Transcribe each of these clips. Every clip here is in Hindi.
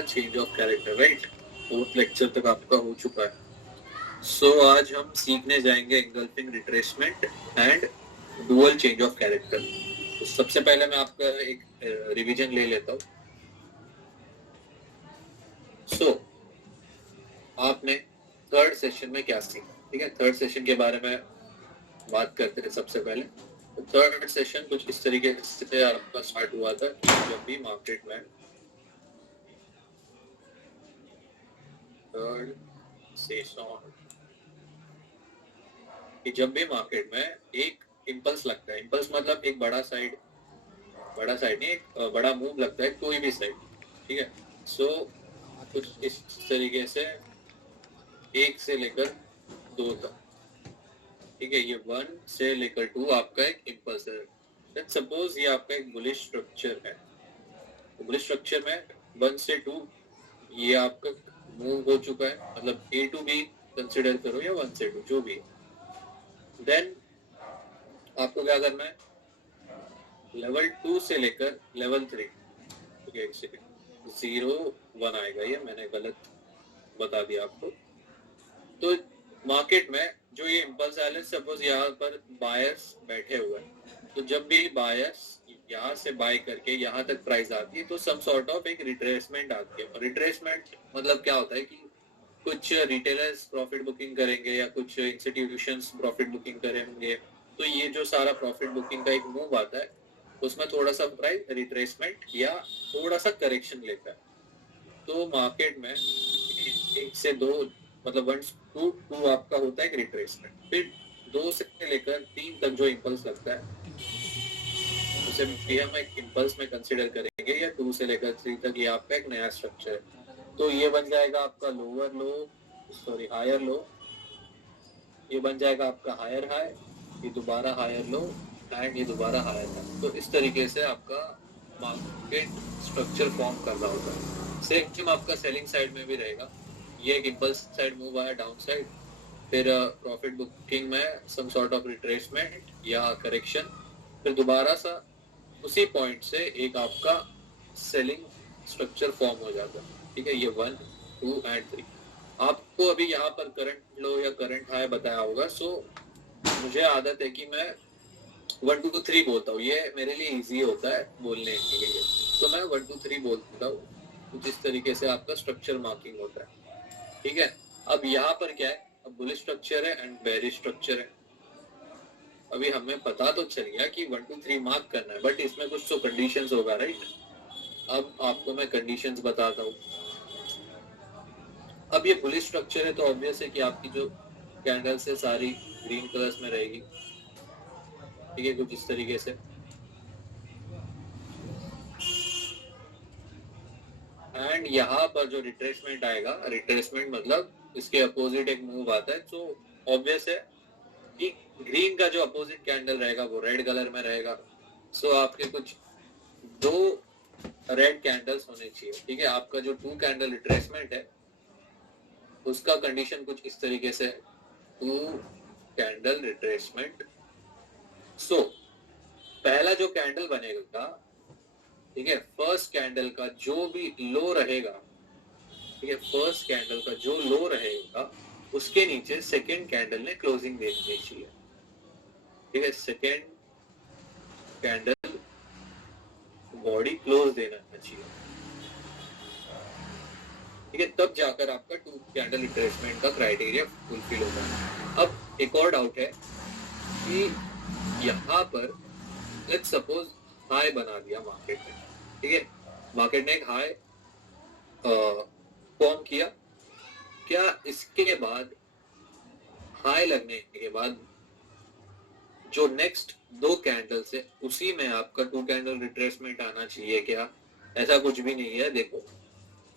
था change of character, right? 4th lecture तक आपका हो चुका है। सो आज हम सीखने जाएंगे engulfing retracement and dual change of character. तो सबसे पहले मैं आपका एक रिवीजन ले लेता हूँ। सो आपने थर्ड सेशन में क्या सीखा? ठीक है, थर्ड सेशन के बारे में बात करते थे सबसे पहले। तो थर्ड सेशन कुछ इस तरीके से आपका स्टार्ट हुआ था कि जब भी मार्केट में थर्ड सेशन कि जब भी मार्केट में एक इम्पल्स लगता है, इम्पल्स मतलब एक बड़ा साइड नहीं, एक बड़ा मूव लगता है कोई भी साइड, ठीक है। सो कुछ इस तरीके से 1 से लेकर 2 तक, ठीक है। ये 1 से लेकर 2 आपका एक इम्पल्स है। लेट्स सपोज ये आपका एक बुलिश स्ट्रक्चर है। तो बुलिश स्ट्रक्चर में 1 से 2 ये आपका मूव हो चुका है, मतलब A to B कंसिडर करो या 1 से 2 जो भी है। देन आपको क्या करना है, लेवल 2 से लेकर लेवल 3, ठीक है, एक सेकेंड, 0 1 आएगा, ये मैंने गलत बता दिया आपको। तो मार्केट में जो ये इम्पल्स आया, सपोज यहाँ पर बायर्स बैठे हुए हैं, तो जब भी बायर्स यहाँ से बाय करके यहाँ तक प्राइस आती है तो सम सॉर्ट ऑफ एक रिट्रेसमेंट आती है। रिट्रेसमेंट मतलब क्या होता है कि कुछ रिटेलर्स प्रॉफिट बुकिंग करेंगे या कुछ इंस्टीट्यूशंस प्रॉफिट बुकिंग करेंगे, तो ये जो सारा प्रॉफिट बुकिंग का एक मूव आता है उसमें थोड़ा सा प्राइस रिट्रेसमेंट या थोड़ा सा करेक्शन लेता है। तो मार्केट में 1 से 2 मतलब 1 to 2 आपका होता है रिट्रेसमेंट। फिर 2 से लेकर 3 तक जो इम्पल्स लगता है उसे भी हम एक इम्पल्स में कंसीडर करेंगे, या 2 से लेकर 3 तक ये आपका एक नया स्ट्रक्चर है। तो ये बन जाएगा आपका lower low, sorry higher low, ये बन जाएगा आपका हायर हाई, ये दोबारा हायर लो एंड ये दोबारा हायर हाई। तो इस तरीके से आपका मार्केट स्ट्रक्चर फॉर्म कर रहा होता है। सेम आपका सेलिंग साइड में भी रहेगा। ये एक इम्पल्स साइड मूव आया डाउन साइड, फिर प्रॉफिट बुकिंग में सम सॉर्ट ऑफ रिट्रेसमेंट या करेक्शन, फिर दोबारा सा उसी पॉइंट से एक आपका सेलिंग स्ट्रक्चर फॉर्म हो जाता है, ठीक है। ये 1 2 एंड 3 आपको अभी यहाँ पर करंट लो या करंट हाई बताया होगा। सो मुझे आदत है कि मैं 1 2 3 बोलता हूँ, ये मेरे लिए इजी होता है बोलने के लिए, तो मैं 1 2 3 बोलता हूँ। कुछ इस तरीके से आपका स्ट्रक्चर मार्किंग होता है, ठीक है। अब यहाँ पर क्या है, अब बुलिश स्ट्रक्चर है एंड बेरिश स्ट्रक्चर है। अभी हमें पता तो चल गया कि 1 2 3 मार्क करना है, बट इसमें कुछ तो कंडीशंस होगा, राइट? अब आपको मैं कंडीशंस बताता हूँ। अब ये बुलिश स्ट्रक्चर है तो ऑब्वियस है कि आपकी जो कैंडल्स है सारी ग्रीन कलर्स में रहेगी, ठीक है, कुछ इस तरीके से। एंड यहाँ पर जो रिट्रेसमेंट आएगा, रिट्रेसमेंट मतलब इसके अपोजिट एक मूव आता है, तो ऑब्वियस है कि ग्रीन का जो अपोजिट कैंडल रहेगा वो रेड कलर में रहेगा। सो आपके कुछ 2 रेड कैंडल्स होने चाहिए, ठीक है। आपका जो 2 कैंडल रिट्रेसमेंट है उसका कंडीशन कुछ इस तरीके से, 2 कैंडल रिट्रेसमेंट। सो पहला जो कैंडल बनेगा, ठीक है, फर्स्ट कैंडल का जो भी लो रहेगा, ठीक है, फर्स्ट कैंडल का जो लो रहेगा उसके नीचे सेकेंड कैंडल ने क्लोजिंग देखनी चाहिए, ठीक है। सेकेंड कैंडल बॉडी क्लोज देना चाहिए, ठीक है, तब जाकर आपका 2 कैंडल रिट्रेसमेंट का क्राइटेरिया फुलफिल होगा। अब एक और डाउट है कि यहाँ पर लेट्स सपोज हाई बना दिया मार्केट ने, ठीक है, मार्केट ने एक हाई फॉर्म किया, क्या इसके बाद हाई लगने के बाद जो नेक्स्ट 2 कैंडल्स है उसी में आपका 2 कैंडल रिट्रेसमेंट आना चाहिए क्या? ऐसा कुछ भी नहीं है। देखो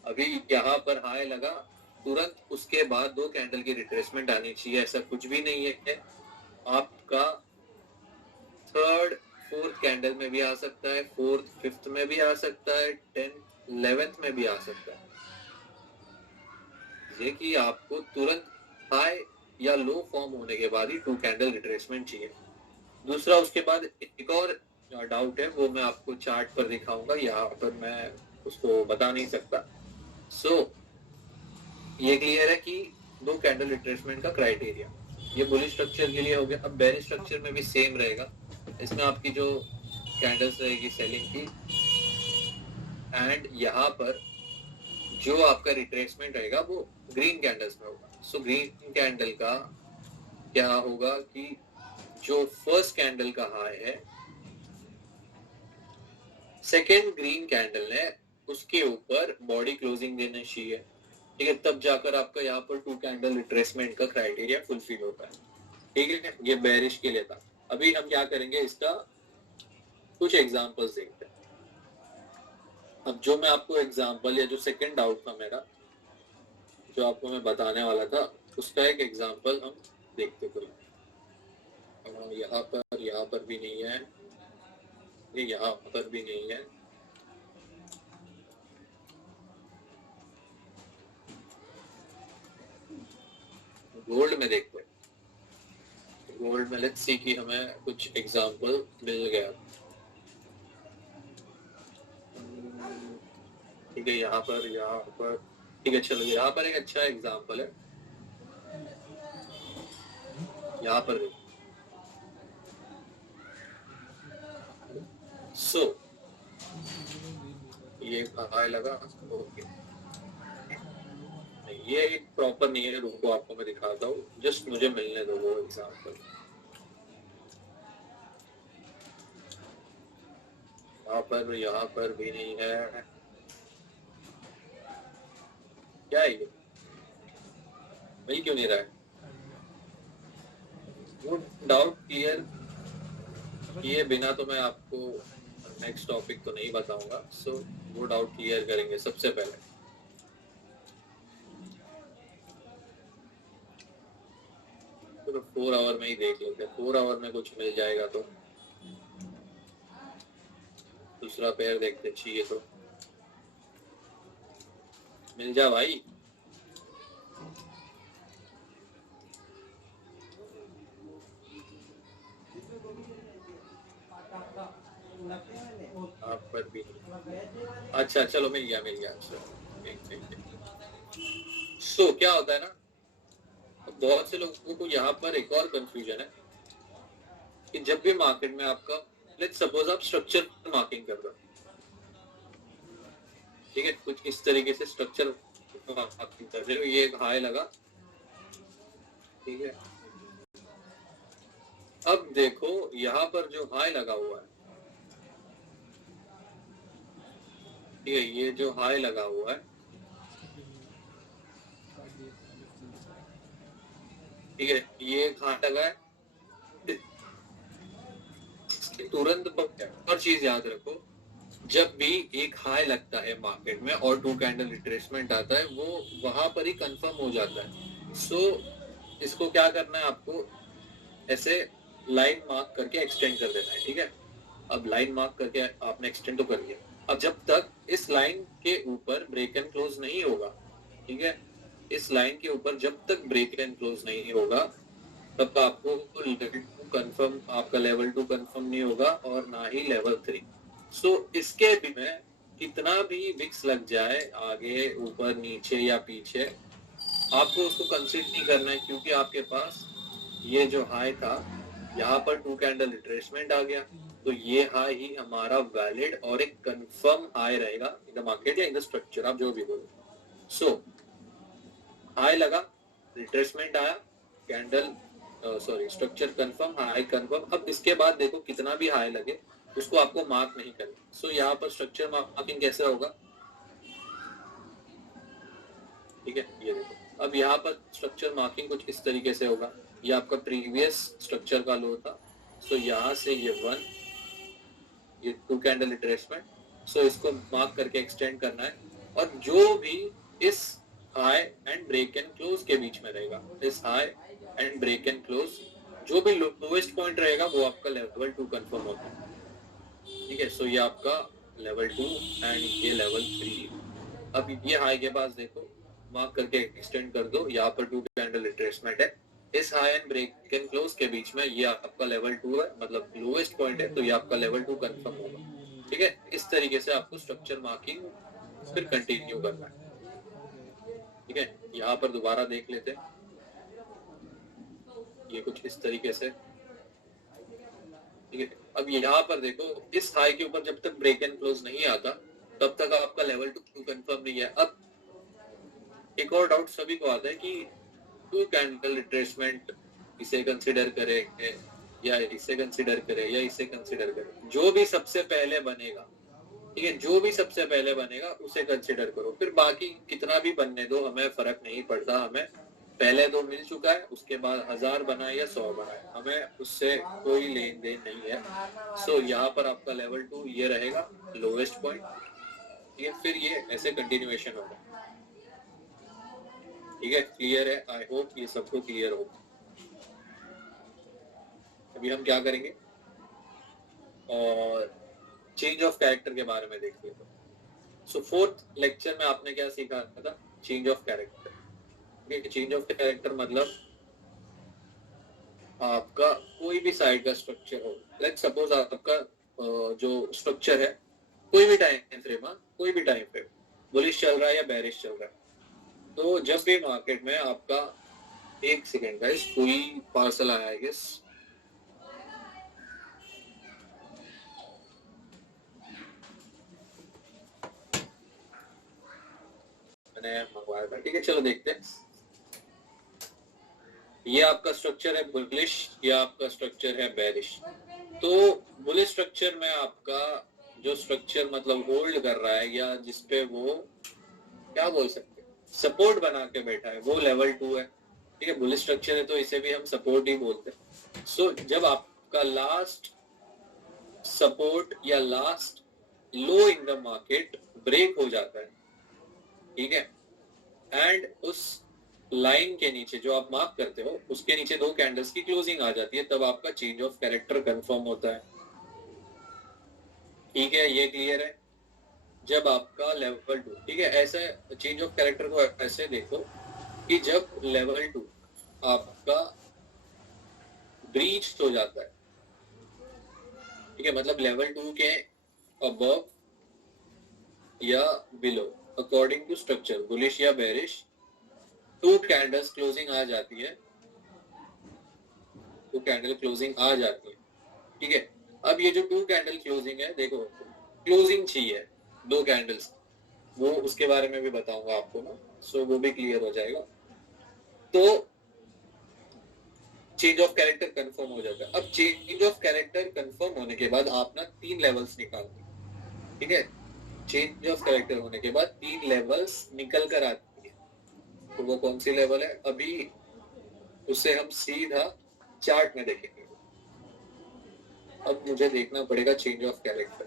अभी यहाँ पर हाई लगा, तुरंत उसके बाद 2 कैंडल की रिट्रेसमेंट आनी चाहिए, ऐसा कुछ भी नहीं है। आपका थर्ड 4th कैंडल में भी आ सकता है, 4th 5th में भी आ सकता है, 10th 11th में भी आ सकता है। ये कि आपको तुरंत हाई या लो फॉर्म होने के बाद ही 2 कैंडल रिट्रेसमेंट चाहिए। दूसरा उसके बाद एक और डाउट है, वो मैं आपको चार्ट पर दिखाऊंगा, यहाँ पर मैं उसको बता नहीं सकता। सो ये क्लियर है कि दो कैंडल रिट्रेसमेंट का क्राइटेरिया, ये बुलिश स्ट्रक्चर के लिए हो गया। अब बेरिश स्ट्रक्चर में भी सेम रहेगा, इसमें आपकी जो कैंडल्स रहेगी सेलिंग की, एंड यहाँ पर जो आपका रिट्रेसमेंट रहेगा वो ग्रीन कैंडल्स में होगा। सो ग्रीन कैंडल का क्या होगा कि जो फर्स्ट कैंडल का हाई है सेकेंड ग्रीन कैंडल ने उसके ऊपर बॉडी क्लोजिंग देना चाहिए, ठीक है, तब जाकर आपका यहाँ पर टू कैंडल रिट्रेसमेंट का क्राइटेरिया फुलफिल होता है, ठीक है। ये बेरिश के लिए था। अभी हम क्या करेंगे, इसका कुछ एग्जांपल्स देखते हैं। अब जो मैं आपको एग्जांपल या जो सेकंड डाउट था मेरा, जो आपको मैं बताने वाला था, उसका एक एग्जांपल हम देखते कोई। यहाँ पर भी नहीं है, ये यहाँ पर भी नहीं है, गोल्ड में देखते हैं। गोल्ड में लेट्स सी कि हमें कुछ एग्जांपल मिल गया, ठीक है। यहाँ पर ठीक है, चलो यहाँ पर एक अच्छा एग्जांपल है, यहाँ पर देखो। सो ये हाई लगा, ओके, ये एक प्रॉपर नहीं है, रुको आपको मैं दिखाता हूँ, जस्ट मुझे मिलने दो वो एग्जांपल। यहाँ पर भी नहीं है, क्या है ये, मिल क्यों नहीं रहा है? वो डाउट क्लियर किए बिना तो मैं आपको नेक्स्ट टॉपिक तो नहीं बताऊंगा। सो वो डाउट क्लियर करेंगे सबसे पहले। तो 4 आवर में ही देख लेते हैं, 4 आवर में कुछ मिल जाएगा तो। दूसरा पेयर देखते चाहिए तो मिल जा भाई। आप पर भी अच्छा, चलो मिल गया। सो क्या होता है ना, बहुत से लोगों को यहाँ पर एक और कंफ्यूजन है कि जब भी मार्केट में आपका, लेट्स सपोज आप स्ट्रक्चर मार्किंग कर रहे हो, ठीक है, कुछ इस तरीके से स्ट्रक्चर मार्किंग कर रहे हो, ये एक हाई लगा, ठीक है। अब देखो यहाँ पर जो हाई लगा हुआ है, ठीक है, ये जो हाई लगा हुआ है, ठीक है, ये एक हाई लगा है, तुरंत और चीज याद रखो, जब भी एक हाई लगता है मार्केट में और टू कैंडल रिट्रेसमेंट आता है, वो वहां पर ही कंफर्म हो जाता है। सो इसको क्या करना है, आपको ऐसे लाइन मार्क करके एक्सटेंड कर देना है, ठीक है। अब लाइन मार्क करके आपने एक्सटेंड तो कर दिया, अब जब तक इस लाइन के ऊपर ब्रेक एंड क्लोज नहीं होगा, ठीक है, इस लाइन के ऊपर जब तक ब्रेक एंड क्लोज नहीं होगा, तब आपको कंफर्म, आपका लेवल 2 कंफर्म नहीं होगा और ना ही लेवल 3। सो इसके भी में कितना भी विक्स लग जाए आगे ऊपर नीचे या पीछे, आपको उसको कंसीडर नहीं करना है, क्योंकि आपके पास ये जो हाई था, यहाँ पर टू कैंडल रिट्रेसमेंट आ गया, तो ये हाई ही हमारा वैलिड और एक कंफर्म हाई रहेगा इन द मार्केट या इन द स्ट्रक्चर, आप जो भी बोलो। सो हाई लगा, रिट्रेसमेंट आया, candle sorry structure confirm, high confirm. अब इसके बाद देखो कितना भी हाई लगे उसको आपको मार्क नहीं करना। सो यहाँ पर स्ट्रक्चर मार्किंग कैसे होगा, ठीक है, ये देखो। अब यहाँ पर स्ट्रक्चर मार्किंग कुछ इस तरीके से होगा, ये आपका प्रीवियस स्ट्रक्चर का लो था, सो यहाँ से ये 1, ये टू कैंडल रिट्रेसमेंट, सो इसको मार्क करके एक्सटेंड करना है, और जो भी इस high and break and close के बीच में रहेगा, इस high and break and close जो भी लोएस्ट पॉइंट रहेगा वो आपका लेवल 2 कंफर्म होता है, ठीक है। सो ये आपका लेवल 2 एंड ये लेवल 3। अब ये हाई के पास देखो, मार्क करके एक्सटेंड कर दो, यहाँ पर टू कैंडल रिट्रेसमेंट है, इस high and break and close के बीच में ये आपका लेवल 2 है, मतलब लोएस्ट पॉइंट है, तो ये आपका लेवल 2 कंफर्म होगा, ठीक है। इस तरीके से आपको स्ट्रक्चर मार्किंग फिर कंटिन्यू करना है। ठीक है, यहाँ पर दोबारा देख लेते हैं, ये कुछ इस तरीके से, ठीक है। अब यहाँ पर देखो, इस हाई के ऊपर जब तक ब्रेक एंड क्लोज नहीं आता तब तक आपका लेवल 2 कंफर्म नहीं है। अब एक और डाउट सभी को आता है कि 2 कैंडल रिट्रेसमेंट इसे कंसिडर करे या इसे कंसिडर करे या इसे कंसिडर करे, जो भी सबसे पहले बनेगा, ठीक है, जो भी सबसे पहले बनेगा उसे कंसिडर करो, फिर बाकी कितना भी बनने दो, हमें फर्क नहीं पड़ता। हमें पहले 2 मिल चुका है, उसके बाद 1000 बना है या 100 बना है, हमें उससे कोई लेन देन नहीं है। सो यहाँ पर आपका लेवल 2 ये रहेगा लोवेस्ट पॉइंट, ठीक है। फिर ये ऐसे कंटिन्यूएशन होगा, ठीक है। क्लियर है? आई होप ये सबको क्लियर हो। अभी हम क्या करेंगे और चेंज ऑफ कैरेक्टर के बारे में देख लेते हैं। सो 4th लेक्चर में आपने क्या सीखा था? Change of character. Change of character मतलब आपका कोई भी साइड का स्ट्रक्चर हो, लेट्स सपोज आपका जो स्ट्रक्चर है कोई भी टाइम फ्रेम, कोई भी टाइम फ्रेम, बुलिश चल रहा है या बेरिश चल रहा है, तो जब भी मार्केट में आपका, एक सेकेंड गाइस, कोई पार्सल आया है गेस, मैंने मंगवाया था, ठीक है। चलो देखते हैं, ये आपका स्ट्रक्चर है बुलिश, या आपका स्ट्रक्चर है बेरिश। तो बुलिश स्ट्रक्चर में आपका जो स्ट्रक्चर मतलब होल्ड कर रहा है या जिसपे वो क्या बोल सकते हैं सपोर्ट बना के बैठा है, वो लेवल 2 है, ठीक है। बुलिश स्ट्रक्चर है तो इसे भी हम सपोर्ट ही बोलते हैं। सो जब आपका लास्ट सपोर्ट या last low in the market break हो जाता है, ठीक है, एंड उस लाइन के नीचे जो आप मार्क करते हो उसके नीचे 2 कैंडल्स की क्लोजिंग आ जाती है, तब आपका चेंज ऑफ कैरेक्टर कंफर्म होता है, ठीक है। ये क्लियर है? जब आपका लेवल 2, ठीक है, ऐसे चेंज ऑफ कैरेक्टर को ऐसे देखो कि जब लेवल 2 आपका ब्रीच हो जाता है, ठीक है, मतलब लेवल 2 के अबव या below according to structure, bullish या बेरिश, 2 कैंडल्स क्लोजिंग आ जाती है, 2 कैंडल क्लोजिंग आ जाती है, ठीक है। अब ये जो 2 कैंडल क्लोजिंग है, देखो क्लोजिंग चाहिए 2 कैंडल्स, वो उसके बारे में भी बताऊंगा आपको ना, सो वो भी क्लियर हो जाएगा। तो चेंज ऑफ कैरेक्टर कंफर्म हो जाता है। अब चेंज ऑफ कैरेक्टर कंफर्म होने के बाद आप ना 3 लेवल्स निकालते, ठीक है। चेंज ऑफ कैरेक्टर होने के बाद 3 लेवल्स निकल कर आती है, तो वो कौन सी लेवल है अभी उससे हम सीधा चार्ट में देखेंगे। अब मुझे देखना पड़ेगा चेंज ऑफ कैरेक्टर,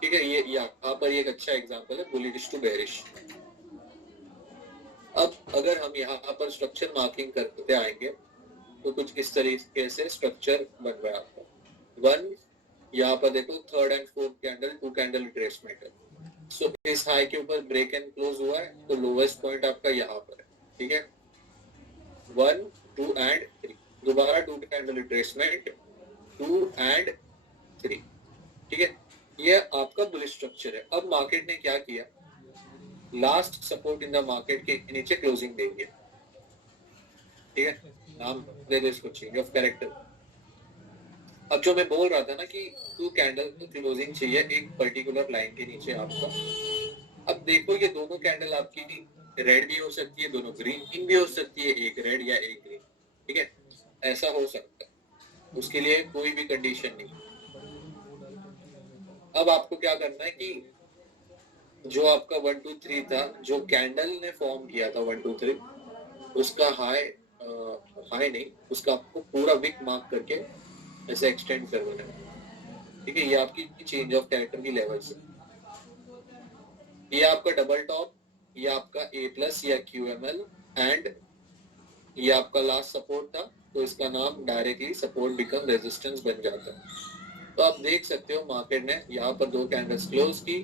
ठीक है। ये यहाँ पर एक अच्छा एग्जांपल है बुलिश टू बेरिश। अब अगर हम यहाँ पर स्ट्रक्चर मार्किंग करते आएंगे तो कुछ इस तरीके से स्ट्रक्चर बन रहा है आपका। 1 यहाँ पर देखो 3rd and 4th candle 2 candle retracement है। सो इस हाई के ऊपर ब्रेक एंड क्लोज हुआ है, तो लोवेस्ट पॉइंट आपका यहाँ पर है, ठीक है। 1 2 एंड 3, दोबारा 2 कैंडल रिट्रेसमेंट 2 एंड 3, ठीक है। ये आपका बुलिश स्ट्रक्चर है। अब मार्केट ने क्या किया, last support in the market के नीचे क्लोजिंग दे दिया, ठीक है। नाम दे दो इसको चेंज ऑफ कैरेक्टर। अब जो मैं बोल रहा था ना कि 2 कैंडल क्लोजिंग चाहिए एक पर्टिकुलर लाइन के नीचे आपका। अब देखो ये दोनों कैंडल आपकी रेड भी हो सकती है, दोनों ग्रीन भी हो सकती है, एक रेड या एक ग्रीन, ठीक है, ऐसा हो सकता है, उसके लिए कोई भी कंडीशन नहीं। अब आपको क्या करना है कि जो आपका 1 2 3 था, जो कैंडल ने फॉर्म किया था 1 2 3, उसका हाई नहीं, उसका आपको पूरा विक मार्क करके ऐसे एक्सटेंड कर देना है, ठीक है। ये आपकी चेंज ऑफ कैरेक्टर की लेवल से, ये आपका डबल टॉप, ये आपका A+ या QML, एंड ये आपका लास्ट सपोर्ट था, तो इसका नाम डायरेक्टली सपोर्ट बिकम रेजिस्टेंस बन जाता है। तो आप देख सकते हो मार्केट ने यहाँ पर 2 कैंडल्स क्लोज की,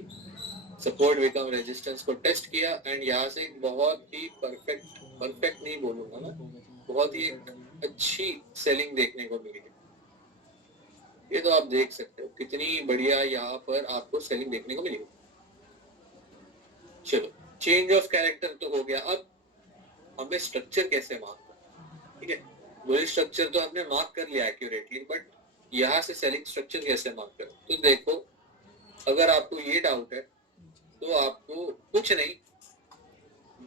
सपोर्ट बिकम रेजिस्टेंस को टेस्ट किया, एंड यहाँ से बहुत ही परफेक्ट नहीं बोलूंगा ना, बहुत ही अच्छी सेलिंग देखने को मिली है। ये तो आप देख सकते हो कितनी बढ़िया यहाँ पर आपको सेलिंग देखने को मिली। चलो चेंज ऑफ कैरेक्टर तो हो गया। अब हमें स्ट्रक्चर कैसे मार्क करना, ठीक है। बुलिश स्ट्रक्चर तो हमने मार्क कर लिया एक्यूरेटली, बट यहाँ से सेलिंग स्ट्रक्चर कैसे मार्क करें? तो देखो, अगर आपको ये डाउट है तो आपको कुछ नहीं,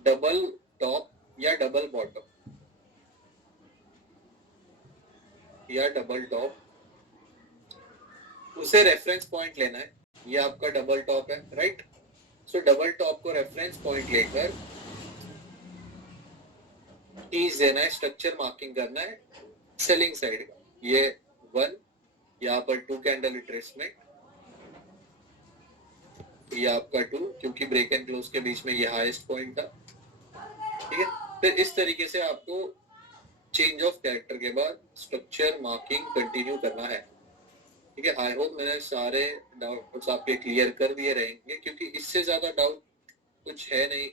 डबल टॉप या डबल बॉटम या डबल टॉप, उसे रेफरेंस पॉइंट लेना है। ये आपका डबल टॉप है, राइट। सो डबल टॉप को रेफरेंस पॉइंट लेकर टीज देना है, स्ट्रक्चर मार्किंग करना है सेलिंग साइड का। ये 1, यहाँ पर 2 कैंडल रिट्रेसमेंट, ये आपका 2, क्योंकि ब्रेक एंड क्लोज के बीच में ये हाईएस्ट पॉइंट था, ठीक है। फिर इस तरीके से आपको चेंज ऑफ कैरेक्टर के बाद स्ट्रक्चर मार्किंग कंटिन्यू करना है, ठीक है। आई होप मैंने सारे डाउट्स आपके क्लियर कर दिए रहेंगे, क्योंकि इससे ज्यादा डाउट कुछ है नहीं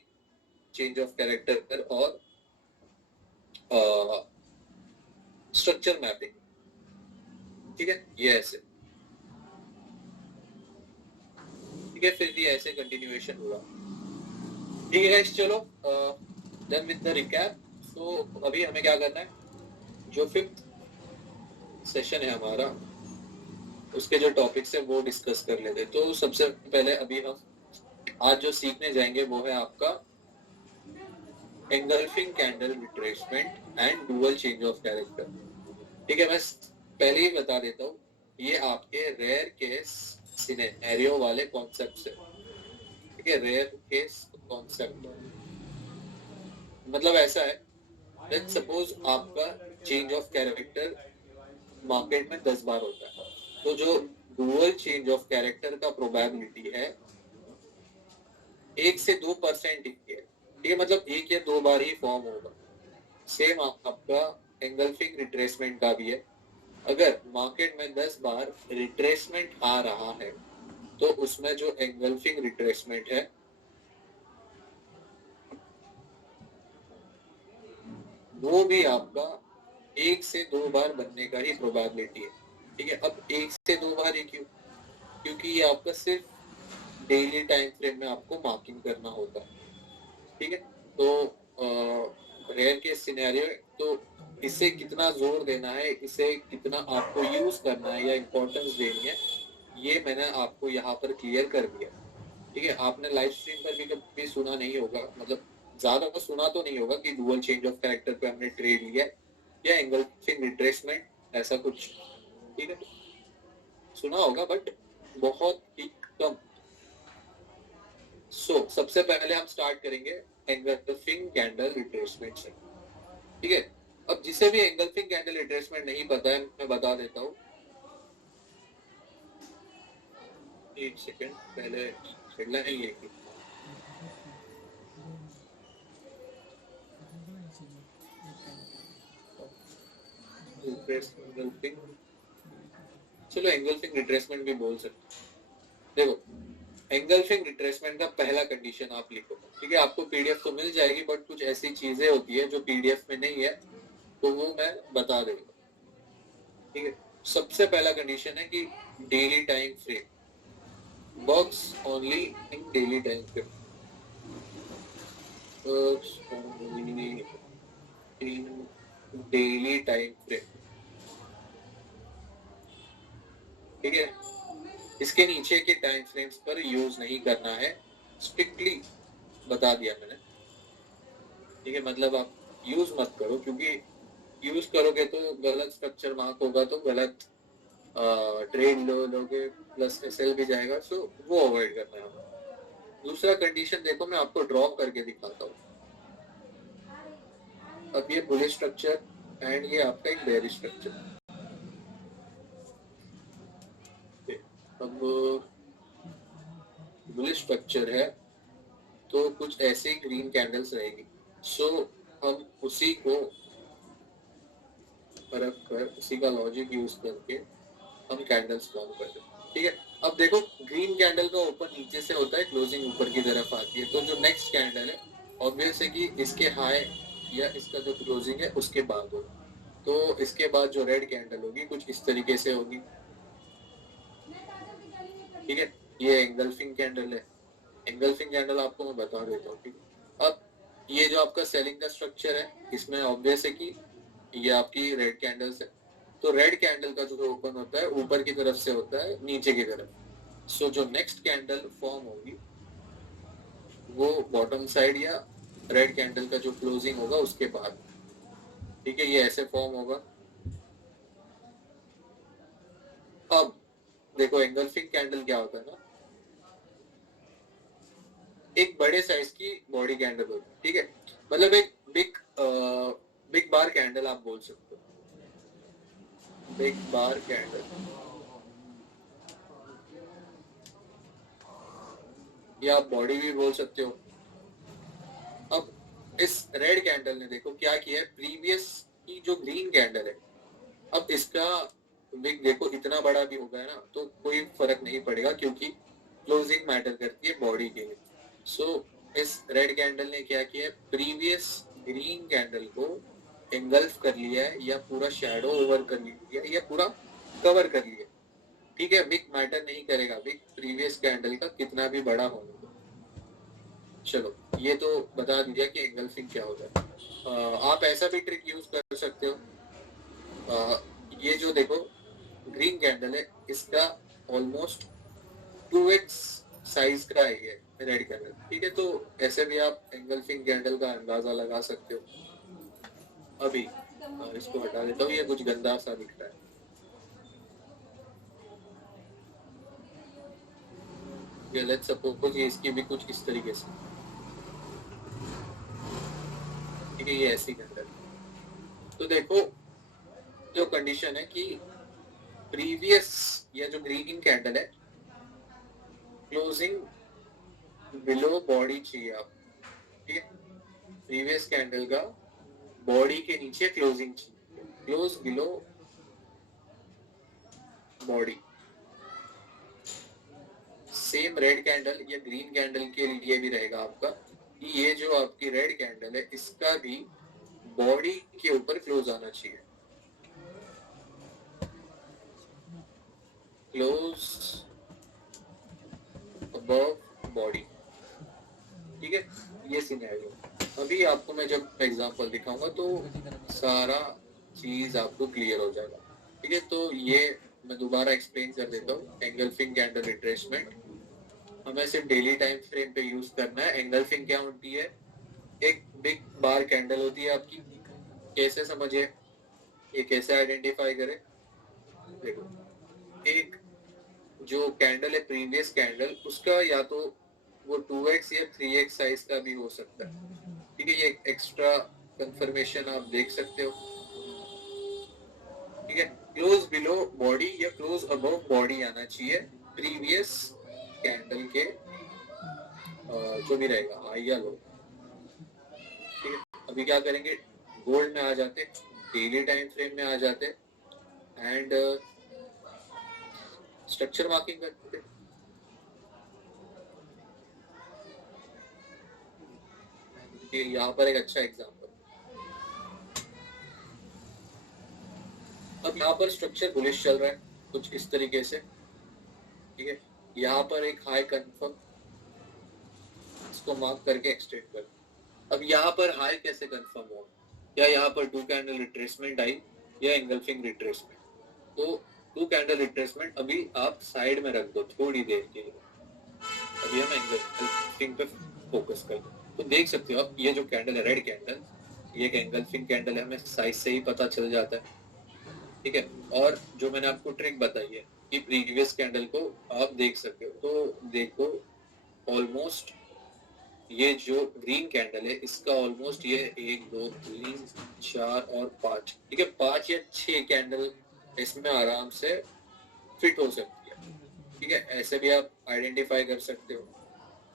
चेंज ऑफ कैरेक्टर पर और स्ट्रक्चर मैपिंग, ठीक है। ये ऐसे, ठीक है, फिर ये ऐसे कंटिन्यूएशन हुआ, ठीक है गाइस। चलो डन विद द रिकैप। तो अभी हमें क्या करना है, जो 5th सेशन है हमारा, उसके जो टॉपिक्स है वो डिस्कस कर लेते। तो सबसे पहले अभी हम आज जो सीखने जाएंगे वो है आपका engulfing candle retracement and dual change of character, ठीक है। मैं पहले ही बता देता हूँ, ये आपके रेयर केस सिनेरियो वाले कॉन्सेप्ट है, ठीक है। रेयर केस कॉन्सेप्ट मतलब ऐसा है, लेट्स सपोज आपका चेंज ऑफ कैरेक्टर मार्केट में 10 बार होता है, तो जो डुअल चेंज ऑफ कैरेक्टर का प्रोबेबिलिटी है 1 से 2% ही है, ठीक है। मतलब 1 या 2 बार ही फॉर्म होगा। सेम आपका एंगल्फिंग रिट्रेसमेंट का भी है। अगर मार्केट में 10 बार रिट्रेसमेंट आ रहा है तो उसमें जो एंगल्फिंग रिट्रेसमेंट है वो भी आपका 1 से 2 बार बनने का ही प्रोबेबिलिटी है, ठीक है। अब 1 से 2 बार ही क्यों? क्योंकि ये आपका सिर्फ डेली टाइम फ्रेम में आपको मार्किंग करना होता है, ठीक है। तो रेयर केस सिनेरियो, तो इसे कितना जोर देना है, इसे कितना आपको यूज करना है या इंपॉर्टेंस देनी है, ये मैंने आपको यहाँ पर क्लियर कर दिया, ठीक है। आपने लाइव स्ट्रीम पर भी कभी सुना नहीं होगा, मतलब ज्यादा तो सुना तो नहीं होगा कि डुअल चेंज ऑफ कैरेक्टर पे हमने ट्रेड लिया या एंगल्फिंग रिट्रेसमेंट ऐसा कुछ, ठीक है। सुना होगा बट बहुत ही कम। सो सबसे पहले हम स्टार्ट करेंगे एंगल्फिंग कैंडल रिट्रेसमेंट से, ठीक है। अब जिसे भी एंगल्फिंग कैंडल रिट्रेसमेंट नहीं पता है, मैं बता देता हूँ। एक सेकंड, पहले हेडलाइन लिखी। एंगल्फिंग, चलो एंगल्फिंग रिट्रेसमेंट भी बोल सकते। देखो, एंगल्फिंग रिट्रेसमेंट का पहला कंडीशन आप लिखो, ठीक है। आपको पीडीएफ तो मिल जाएगी, बट कुछ ऐसी चीजें होती है जो पीडीएफ में नहीं है, तो वो मैं बता दूंगा, ठीक है। सबसे पहला कंडीशन है कि daily time frame works only in daily time frame, works only in daily time frame, ठीक है। इसके नीचे के टाइम फ्रेम्स पर यूज नहीं करना है, स्ट्रिक्टली बता दिया मैंने, ठीक है। मतलब आप यूज मत करो, क्योंकि यूज करोगे तो गलत स्ट्रक्चर मार्क होगा, तो गलत ट्रेड लोगे, प्लस एसएल भी जाएगा, सो वो अवॉइड करना है। दूसरा कंडीशन देखो, मैं आपको ड्रॉ करके दिखाता हूँ। अब ये बुलिश स्ट्रक्चर एंड ये आपका एक बेयरिश स्ट्रक्चर, अब बुलिश स्ट्रक्चर है तो कुछ ऐसे ग्रीन कैंडल्स रहेगी, सो हम उसी को परख कर, उसी का लॉजिक यूज करके हम कैंडल्स फॉर्म करते हैं, ठीक है। अब देखो, ग्रीन कैंडल का ओपन नीचे से होता है, क्लोजिंग ऊपर की तरफ आती है, तो जो नेक्स्ट कैंडल है ऑब्वियस है कि इसके हाई या इसका जो क्लोजिंग है उसके बाद होगा, तो इसके बाद जो रेड कैंडल होगी कुछ इस तरीके से होगी, ठीक है। ये एंगल्फिंग कैंडल है। एंगल्फिंग कैंडल आपको मैं बता देता हूँ, ठीक है। अब ये जो आपका सेलिंग का स्ट्रक्चर है, इसमें ऑब्वियस है कि ये आपकी रेड कैंडल्स है, तो रेड कैंडल का जो ओपन होता है ऊपर की तरफ से होता है नीचे की तरफ। सो जो नेक्स्ट कैंडल फॉर्म होगी वो बॉटम साइड या रेड कैंडल का जो क्लोजिंग होगा उसके बाद, ठीक है, ये ऐसे फॉर्म होगा। अब देखो एंगल्फिंग कैंडल क्या होता है ना, एक बड़े साइज की बॉडी कैंडल होती है, ठीक है, मतलब एक बिग बार कैंडल आप बोल सकते हो, बिग बार कैंडल, या आप बॉडी भी बोल सकते हो। अब इस रेड कैंडल ने देखो क्या किया है, प्रीवियस की जो ग्रीन कैंडल है, अब इसका विग देखो इतना बड़ा भी होगा है ना, तो कोई फर्क नहीं पड़ेगा क्योंकि क्लोजिंग मैटर करती है बॉडी के लिए। सो इस रेड कैंडल ने क्या किया है, प्रीवियस ग्रीन कैंडल को एंगल्फ कर लिया है, या पूरा शैडो ओवर कर लिया है, या पूरा कवर कर लिया, ठीक है। विग मैटर नहीं करेगा, विग प्रीवियस कैंडल का कितना भी बड़ा होने दो। चलो ये तो बता दिया कि एंगल्फिंग क्या होता है। आप ऐसा भी ट्रिक यूज कर सकते हो, ये जो देखो ग्रीन कैंडल है, इसका ऑलमोस्ट 2x साइज का है ये रेड कैंडल, ठीक है, तो ऐसे भी आप एंगल्फिंग कैंडल का अंदाजा लगा सकते हो। अभी इसको हटा देता हूँ, ये कुछ गंदा सा दिख रहा है। ये लेट्स सपोज ये इसकी भी कुछ इस तरीके से, ठीक है, ये ऐसी कैंडल। तो देखो जो कंडीशन है कि प्रीवियस या जो ग्रीन कैंडल है क्लोजिंग बिलो बॉडी चाहिए आप, ठीक है, प्रीवियस कैंडल का बॉडी के नीचे क्लोजिंग चाहिए, close below body. Same red candle या ग्रीन कैंडल के लिए भी रहेगा आपका कि ये जो आपकी रेड कैंडल है इसका भी बॉडी के ऊपर क्लोज आना चाहिए, क्लोज अबव बॉडी, ठीक है, ये सिनेरियो। अभी आपको मैं जब एग्जांपल दिखाऊंगा तो सारा चीज आपको क्लियर हो जाएगा, ठीक है। तो ये मैं दोबारा एक्सप्लेन कर देता हूँ। एंगल्फिंग कैंडल रिट्रेसमेंट हमें सिर्फ डेली टाइम फ्रेम पे यूज करना है। एंगल्फिंग क्या होती है, एक बिग बार कैंडल होती है आपकी, कैसे समझे, ये कैसे आइडेंटिफाई करें, देखो एक जो कैंडल है प्रीवियस कैंडल, उसका या तो वो 2x या 3x साइज का भी हो सकता है, ठीक है, ये एक्स्ट्रा कंफर्मेशन आप देख सकते हो, ठीक है। क्लोज बिलो बॉडी या क्लोज अबव बॉडी आना चाहिए प्रीवियस कैंडल के, जो भी रहेगा हाई या लो, ठीक है। अभी क्या करेंगे, गोल्ड में आ जाते, डेली टाइम फ्रेम में आ जाते एंड स्ट्रक्चर मार्किंग करते। यहाँ पर एक अच्छा एग्जांपल, अब यहाँ पर स्ट्रक्चर बुलिश चल रहा है कुछ इस तरीके से, ठीक है, यहाँ पर एक हाई कंफर्म, इसको मार्क करके एक्सटेंड कर। अब यहाँ पर हाई कैसे कंफर्म हो, या यहाँ पर 2 कैंडल रिट्रेसमेंट आई या एंगल्फिंग रिट्रेसमेंट, तो 2 कैंडल रिट्रेसमेंट अभी आप साइड में रख दो थोड़ी देर के लिए, अभी हम एंगल्फिंग पे फोकस कर दो। तो देख सकते हो आप ये जो कैंडल है रेड कैंडल, ये एक एंगल्फिंग कैंडल है, हमें साइज से ही पता चल जाता है, ठीक है। और जो मैंने आपको ट्रिक बताई है कि प्रीवियस कैंडल को आप देख सकते हो, तो देखो ऑलमोस्ट ये जो ग्रीन कैंडल है इसका ऑलमोस्ट ये 1 2 3 4 और 5, ठीक है, 5 या 6 कैंडल इसमें आराम से फिट हो सकती है, ठीक है, ऐसे भी आप आइडेंटिफाई कर सकते हो।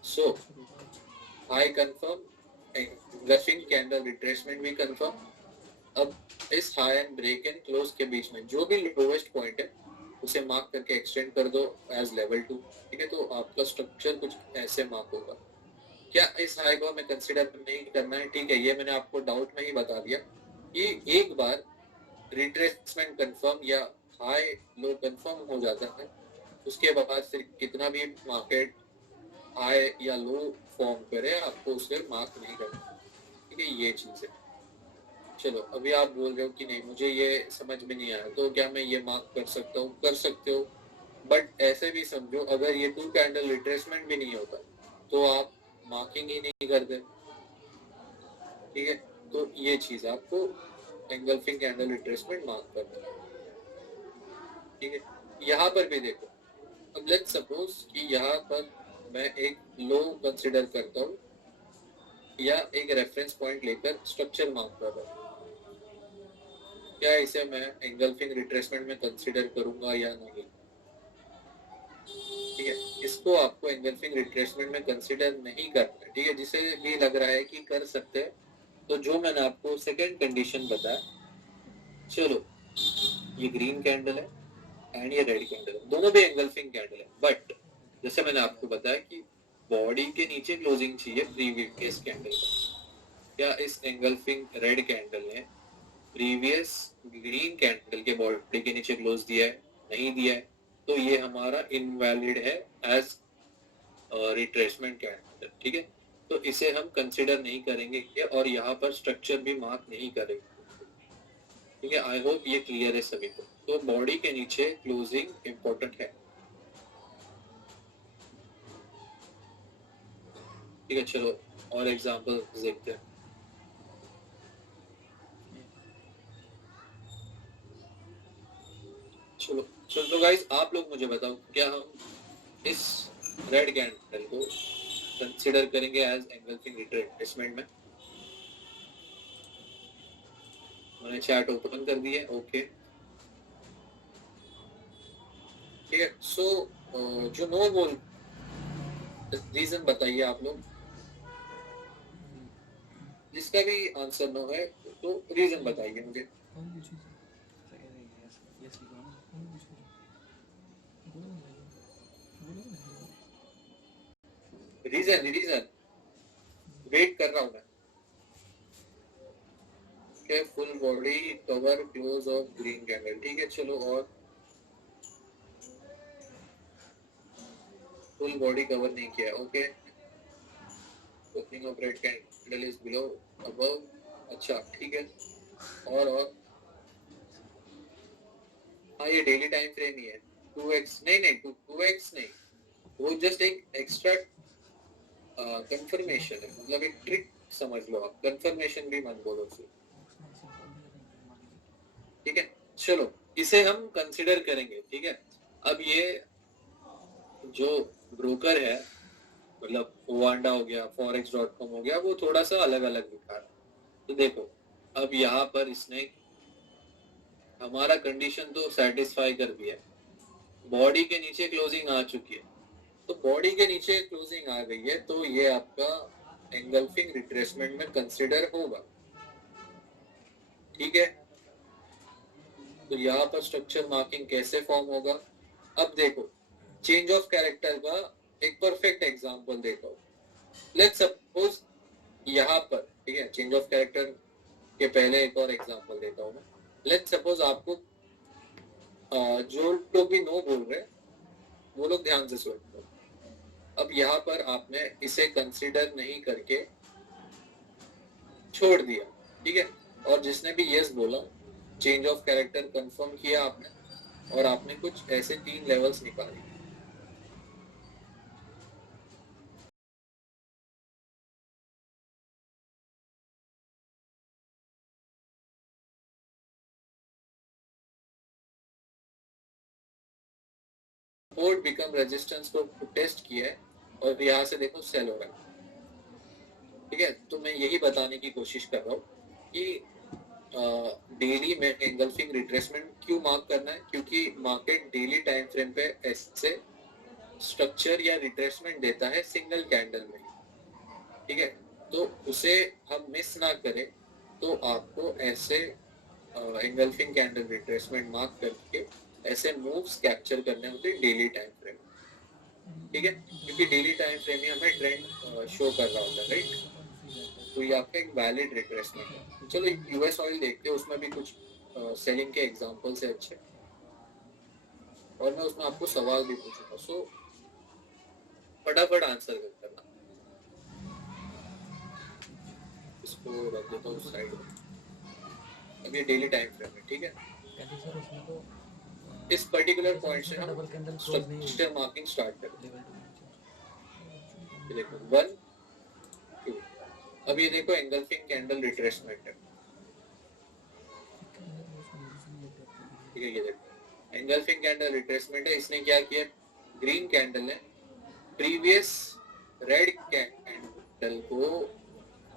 So high confirm, engulfing candle retracement भी कंफर्म। अब इस high and break and close के बीच में जो भी लोवेस्ट पॉइंट है उसे मार्क करके एक्सटेंड कर दो एज लेवल 2, ठीक है, तो आपका स्ट्रक्चर कुछ ऐसे मार्क होगा। क्या इस हाई को हमें कंसिडर नहीं करना है, ठीक है, ये मैंने आपको डाउट में ही बता दिया कि एक बार रिट्रेसमेंट कंफर्म या हाई लो कंफर्म हो जाता है, उसके बाद फिर कितना भी मार्केट हाई या लो फॉर्म करे आपको उसे मार्क नहीं करना, ये चीज है। चलो अभी आप बोल रहे हो कि नहीं मुझे ये समझ में नहीं आया, तो क्या मैं ये मार्क कर सकता हूँ? कर सकते हो, बट ऐसे भी समझो अगर ये 2 कैंडल रिट्रेसमेंट भी नहीं होता तो आप मार्किंग ही नहीं करते, ठीक है। तो ये चीज आपको एंगल्फिंग कैंडल रिट्रेसमेंट मार्क करना है, ठीक है। यहाँ पर भी देखो, अब लेट्स सपोज कि यहाँ पर मैं एक लो कंसिडर करता हूँ या एक रेफरेंस पॉइंट लेकर स्ट्रक्चर मार्क कर रहा हूँ, क्या इसे मैं एंगल्फिंग रिट्रेसमेंट में कंसिडर करूंगा या नहीं? ठीक है, इसको आपको एंगल्फिंग रिट्रेसमेंट में कंसिडर नहीं करना है, ठीक है। जिसे भी लग रहा है कि कर सकते हैं, तो जो मैंने आपको सेकंड कंडीशन बताया, चलो ये ग्रीन कैंडल है एंड ये रेड कैंडल है, दोनों भी एंगल्फिंग कैंडल है, बट जैसे मैंने आपको बताया कि बॉडी के नीचे क्लोजिंग चाहिए प्रीवियस कैंडल का। क्या इस एंगल्फिंग रेड कैंडल ने प्रीवियस ग्रीन कैंडल के बॉडी के नीचे क्लोज दिया है? नहीं दिया है, तो ये हमारा इनवैलिड है एज रिट्रेसमेंट कैंडल, ठीक है। तो इसे हम कंसिडर नहीं करेंगे और यहाँ पर स्ट्रक्चर भी मार्क नहीं करेंगे, ठीक है। आई होप ये क्लियर है सभी को। तो बॉडी के नीचे क्लोजिंग इंपॉर्टेंट है, ठीक है। चलो और एग्जांपल देखते हैं। चलो चलो तो गाइस आप लोग मुझे बताओ, क्या हम इस रेड कैंडल को कंसिडर करेंगे एज एंगल्फिंग रिट्रेसमेंट में? मैंने चैट ओपन कर दी है, ओके, ठीक है। सो जो नो बोल रीजन बताइए आप लोग, जिसका भी आंसर नो है तो रीजन बताइए मुझे। रीजन रीजन वेट कर रहा हूं मैं। के full body cover close of green candle, ठीक है। चलो और फुल बॉडी कवर नहीं किया, okay. Opening of red candle is below above, अच्छा ठीक है। और हाँ ये डेली टाइम फ्रेम ही है। 2x नहीं नहीं 2x नहीं, वो जस्ट एक एक्स्ट्रा कंफर्मेशन है, मतलब एक ट्रिक समझ लो आप, कंफर्मेशन भी मत बोलो उसे, ठीक है। चलो इसे हम कंसिडर करेंगे, ठीक है। अब ये जो ब्रोकर है, मतलब ओवांडा हो गया, forex.com हो गया, वो थोड़ा सा अलग अलग दिखा रहा है। तो देखो अब यहाँ पर इसने हमारा कंडीशन तो सेटिस्फाई कर दिया, बॉडी के नीचे क्लोजिंग आ चुकी है। तो बॉडी के नीचे क्लोजिंग आ गई है तो ये आपका एंगल्फिंग रिट्रेसमेंट में कंसिडर होगा, ठीक है। तो यहाँ पर स्ट्रक्चर मार्किंग कैसे फॉर्म होगा? अब देखो चेंज ऑफ कैरेक्टर का एक परफेक्ट एग्जांपल देता हूँ। लेट्स सपोज यहाँ पर, ठीक है, चेंज ऑफ कैरेक्टर के पहले एक और एग्जांपल देता हूँ मैं। लेट्स सपोज आपको जो लोग भी नो बोल रहे हैं वो लोग ध्यान से सुनो। अब यहाँ पर आपने इसे कंसिडर नहीं करके छोड़ दिया, ठीक है। और जिसने भी यस बोला, चेंज ऑफ कैरेक्टर कंफर्म किया आपने, और आपने कुछ ऐसे 3 लेवल्स निकाले। सपोर्ट बिकम रेजिस्टेंस को टेस्ट किया है और यहाँ से देखो सेल हो रहा है, ठीक है। तो मैं यही बताने की कोशिश कर रहा हूँ कि डेली में एंगल्फिंग रिट्रेसमेंट क्यों मार्क करना है, क्योंकि मार्केट डेली टाइम फ्रेम पे ऐसे स्ट्रक्चर या रिट्रेसमेंट देता है सिंगल कैंडल में, ठीक है। तो उसे हम मिस ना करें, तो आपको ऐसे एंगल्फिंग कैंडल रिट्रेसमेंट मार्क करके ऐसे मूव्स कैप्चर करने होते हैं डेली टाइम फ्रेम, ठीक है। क्योंकि डेली टाइम फ्रेम में हमें ट्रेंड शो कर रहा होता है, राइट। तो ये आपका एक वैलिड रिट्रेसमेंट है। चलो यूएस ऑयल देखते हैं, उसमें भी कुछ सेलिंग के एग्जांपल्स है अच्छे, और मैं उसमें आपको सवाल भी पूछूंगा, सो फटाफट आंसर करना। इसको रख देता हूँ साइड में। अब ये डेली टाइम फ्रेम है, ठीक है। सर उसमें तो इस पर्टिकुलर पॉइंट से हम डबल कैंडल क्लोज नहीं हुई स्ट्रक्चर मार्किंग स्टार्ट करें। लेवल 2 देखो 1 2, अब ये देखो एंगल्फिंग कैंडल रिट्रेसमेंट है, ठीक है। ये देखो एंगल्फिंग कैंडल रिट्रेसमेंट है। इसने क्या किया, ग्रीन कैंडल है प्रीवियस रेड कैंडल को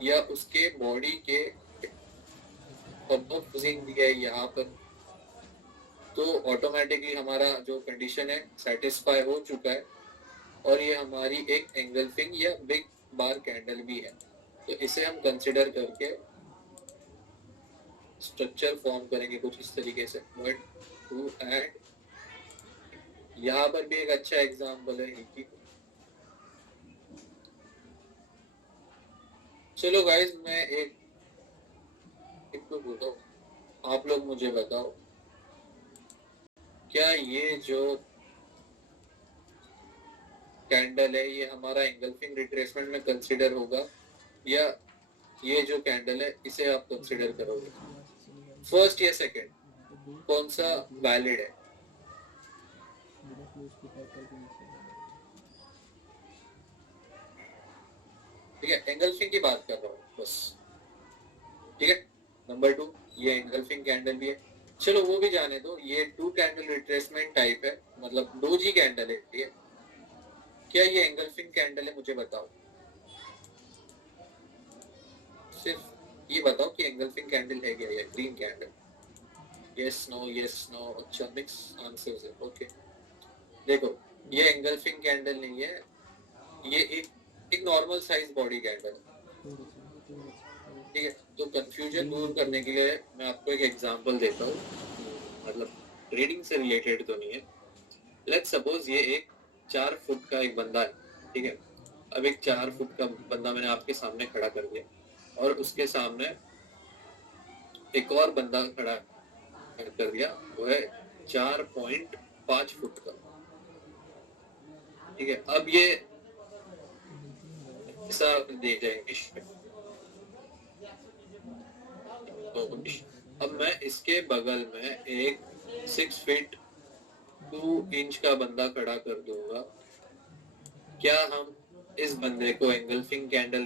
या उसके बॉडी के ऑपोजिंग दिया है यहाँ पर, तो ऑटोमेटिकली हमारा जो कंडीशन है सेटिस्फाई हो चुका है और ये हमारी एक एंगल्फिंग या बिग बार कैंडल भी है। तो इसे हम कंसिडर करके स्ट्रक्चर फॉर्म करेंगे कुछ इस तरीके से। बट टू एड यहाँ पर भी एक अच्छा एग्जांपल है कि चलो गाइस मैं एक तो बोलता हूँ, आप लोग मुझे बताओ क्या ये जो कैंडल है ये हमारा एंगल्फिंग रिट्रेसमेंट में कंसीडर होगा या ये जो कैंडल है इसे आप कंसीडर करोगे? फर्स्ट या सेकंड, कौन सा वैलिड है? ठीक है, एंगल्फिंग की बात कर रहा हूँ बस, ठीक है। नंबर 2, ये एंगल्फिंग कैंडल भी है, चलो वो भी जाने दो। ये 2 कैंडल रिट्रेसमेंट टाइप है, मतलब डोजी कैंडल है ये। क्या ये एंगल्फिंग कैंडल है? मुझे बताओ, सिर्फ ये बताओ कि एंगल्फिंग कैंडल है क्या ये ग्रीन कैंडल? Yes no. अच्छा मिक्स आंसर्स है, ओके। देखो ये एंगल्फिंग कैंडल नहीं है, ये एक नॉर्मल साइज बॉडी कैंडल है, ठीक है। तो कंफ्यूजन दूर करने के लिए मैं आपको एक एग्जांपल देता हूँ, मतलब ट्रेडिंग से रिलेटेड तो नहीं है। लेट्स सपोज ये एक 4 फुट का एक बंदा है, ठीक है। अब एक 4 फुट का बंदा मैंने आपके सामने खड़ा कर दिया और उसके सामने एक और बंदा खड़ा कर दिया, वो है 4.5 फुट का, ठीक है। अब ये ऐसा देख जाएंगे तो अब मैं इसके बगल में एक 6 फीट 2 इंच का बंदा खड़ा कर दूंगा, क्या हम इस बंदे को एंगल्फिंग कैंडल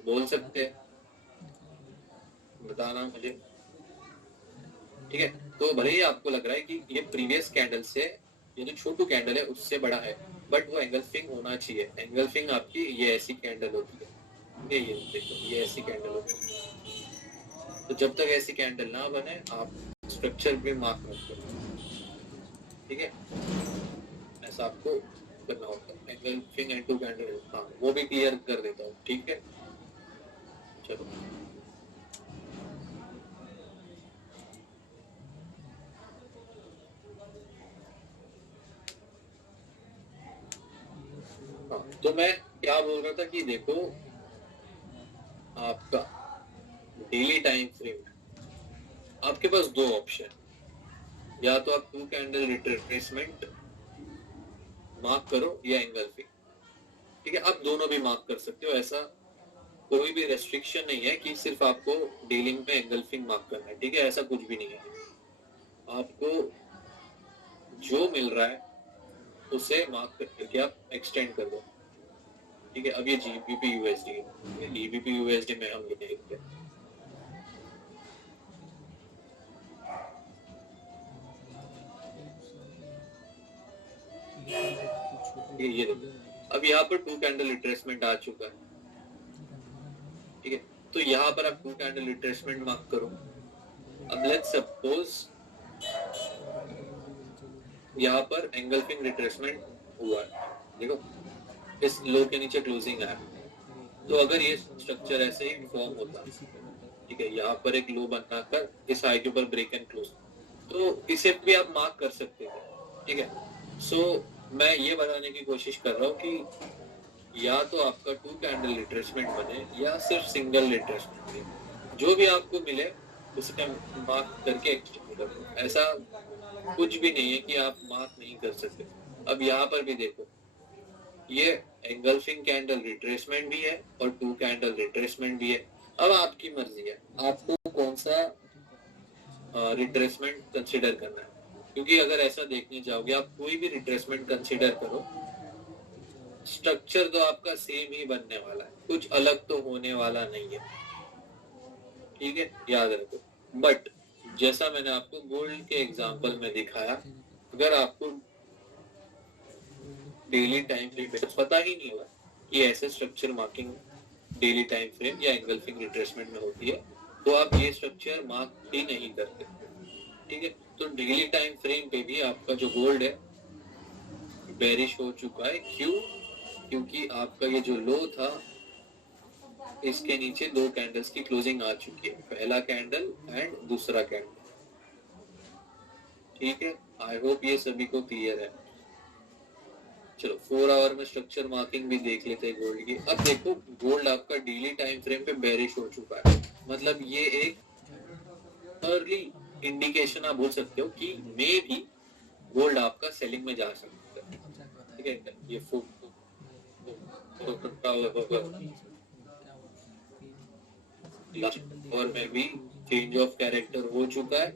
बोल सकते हैं? बताना मुझे, ठीक है। तो भले ही आपको लग रहा है कि ये प्रीवियस कैंडल से ये जो छोटू कैंडल है उससे बड़ा है, बट वो एंगल्फिंग होना चाहिए। एंगल्फिंग आपकी ये ऐसी कैंडल होती है, ये देखो ये ऐसी कैंडल होती है। तो जब तक ऐसी कैंडल ना बने आप स्ट्रक्चर पे मार्क मत करो, ठीक है। ऐसा आपको करना होता है। एंगल्फिंग एंड 2 कैंडल, हाँ वो भी क्लियर कर देता हूँ, ठीक है। चलो हाँ, तो मैं क्या बोल रहा था कि देखो आपका डेली टाइम फ्रेम आपके पास 2 ऑप्शन, या तो आप 2 कैंडल रिट्रेसमेंट मार्क करो या एंगल्फिंग, ठीक है। आप दोनों भी मार्क कर सकते हो, ऐसा कोई भी रेस्ट्रिक्शन नहीं है कि सिर्फ आपको डीलिंग में एंगल्फिंग मार्क करना है, ठीक है। ऐसा कुछ भी नहीं है, आपको जो मिल रहा है उसे मार्क करके आप एक्सटेंड कर दो, ठीक है। अब ये GBP USD है, GBP USD में हम ये देखते हैं, ये अब यहाँ पर 2 कैंडल रिट्रेसमेंट आ चुका है, ठीक है। तो यहाँ पर आप 2 कैंडल रिट्रेसमेंट मार्क करो। अब लेट्स सपोज यहाँ पर एंगल्फिंग रिट्रेसमेंट हुआ है, देखो इस लो के नीचे क्लोजिंग आया, तो अगर ये स्ट्रक्चर ऐसे ही फॉर्म होता, ठीक है, यहाँ पर एक लो बनाकर इस हाई के ऊपर ब्रेक एंड क्लोज, तो इसे भी आप मार्क कर सकते थे, ठीक है। सो मैं ये बताने की कोशिश कर रहा हूँ कि या तो आपका 2 कैंडल रिट्रेसमेंट बने या सिर्फ सिंगल रिट्रेसमेंट बने, जो भी आपको मिले उसे मार्क करके एक्सटेंड करो। ऐसा कुछ भी नहीं है कि आप मार्क नहीं कर सकते। अब यहाँ पर भी देखो ये एंगल्फिंग कैंडल रिट्रेसमेंट भी है और 2 कैंडल रिट्रेसमेंट भी है, अब आपकी मर्जी है आपको कौन सा रिट्रेसमेंट कंसिडर करना है, क्योंकि अगर ऐसा देखने जाओगे आप कोई भी रिट्रेसमेंट कंसिडर करो स्ट्रक्चर तो आपका सेम ही बनने वाला है, कुछ अलग तो होने वाला नहीं है, ठीक है, याद रखो। बट जैसा मैंने आपको गोल्ड के एग्जांपल में दिखाया, अगर आपको डेली टाइम फ्रेम पता ही नहीं होगा कि ऐसे structure marking daily time frame या एंगल्फिंग रिट्रेसमेंट में होती है, तो आप ये स्ट्रक्चर मार्क ही नहीं करते, ठीक है। तो डेली टाइम फ्रेम पे भी आपका जो गोल्ड है बेरिश हो चुका है, क्यों? क्योंकि आपका ये जो लो था इसके नीचे दो कैंडल्स की क्लोजिंग आ चुकी है, पहला कैंडल एंड दूसरा कैंडल, ठीक है। आई होप ये सभी को क्लियर है। चलो 4 आवर में स्ट्रक्चर मार्किंग भी देख लेते हैं गोल्ड की। अब देखो गोल्ड आपका डेली टाइम फ्रेम पे बेरिश हो चुका है, मतलब ये एक अर्ली इंडिकेशन आप बोल सकते हो कि मे भी गोल्ड आपका सेलिंग में जा सकता है, ठीक है। ये और में भी चेंज ऑफ कैरेक्टर हो चुका है,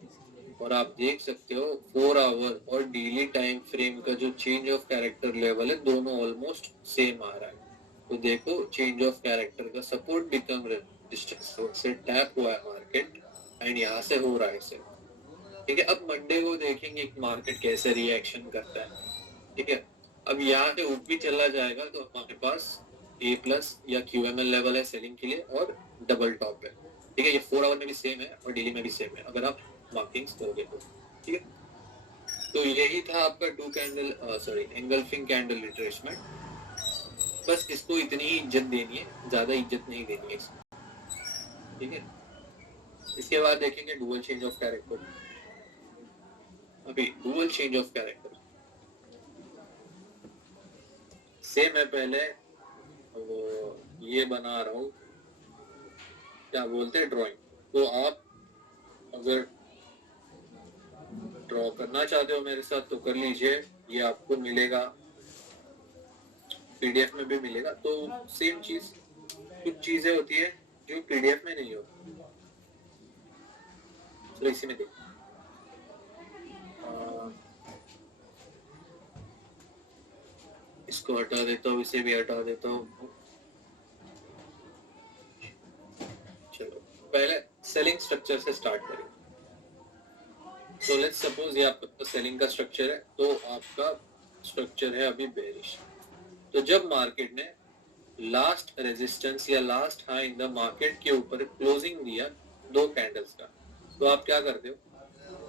और आप देख सकते हो 4 आवर और डेली टाइम फ्रेम का जो चेंज ऑफ कैरेक्टर लेवल है दोनों ऑलमोस्ट सेम आ रहा है। तो देखो चेंज ऑफ कैरेक्टर का सपोर्ट बिकम रेजिस्टेंस से टैप हुआ है मार्केट एंड यहाँ से हो रहा है इसे, ठीक है। अब मंडे को देखेंगे मार्केट कैसे रिएक्शन करता है, ठीक है। अब यहाँ से ऊपर चला जाएगा तो हमारे पास A प्लस या QML लेवल है सेलिंग के लिए और डबल टॉप है, ठीक है। ये 4 आवर में भी सेम है और डेली में भी सेम है अगर आप मार्किंग्स करोगे तो, ठीक है। तो यही था आपका two candle engulfing candle retracement. बस इसको इतनी ही इज्जत देनी है, ज्यादा इज्जत नहीं देनी है इसको, ठीक है। इसके बाद देखेंगे डुअल चेंज ऑफ कैरेक्टर। अभी dual change of character same है, पहले वो ये बना रहा हूँ, क्या बोलते हैं ड्राइंग। तो आप अगर ड्रॉ करना चाहते हो मेरे साथ तो कर लीजिए, ये आपको मिलेगा पीडीएफ में भी मिलेगा। तो सेम चीज, कुछ चीजें होती है जो पीडीएफ में नहीं होती, तो इसी में देखो इसको हटा देता हूँ, इसे भी हटा देता हूँ। चलो पहले सेलिंग स्ट्रक्चर से स्टार्ट करें। तो लेट्स सपोज ये आपका सेलिंग का स्ट्रक्चर है, तो आपका स्ट्रक्चर है अभी बेरिश। तो जब मार्केट ने लास्ट रेजिस्टेंस या last high in the market के ऊपर क्लोजिंग दिया दो कैंडल्स का, तो आप क्या करते हो?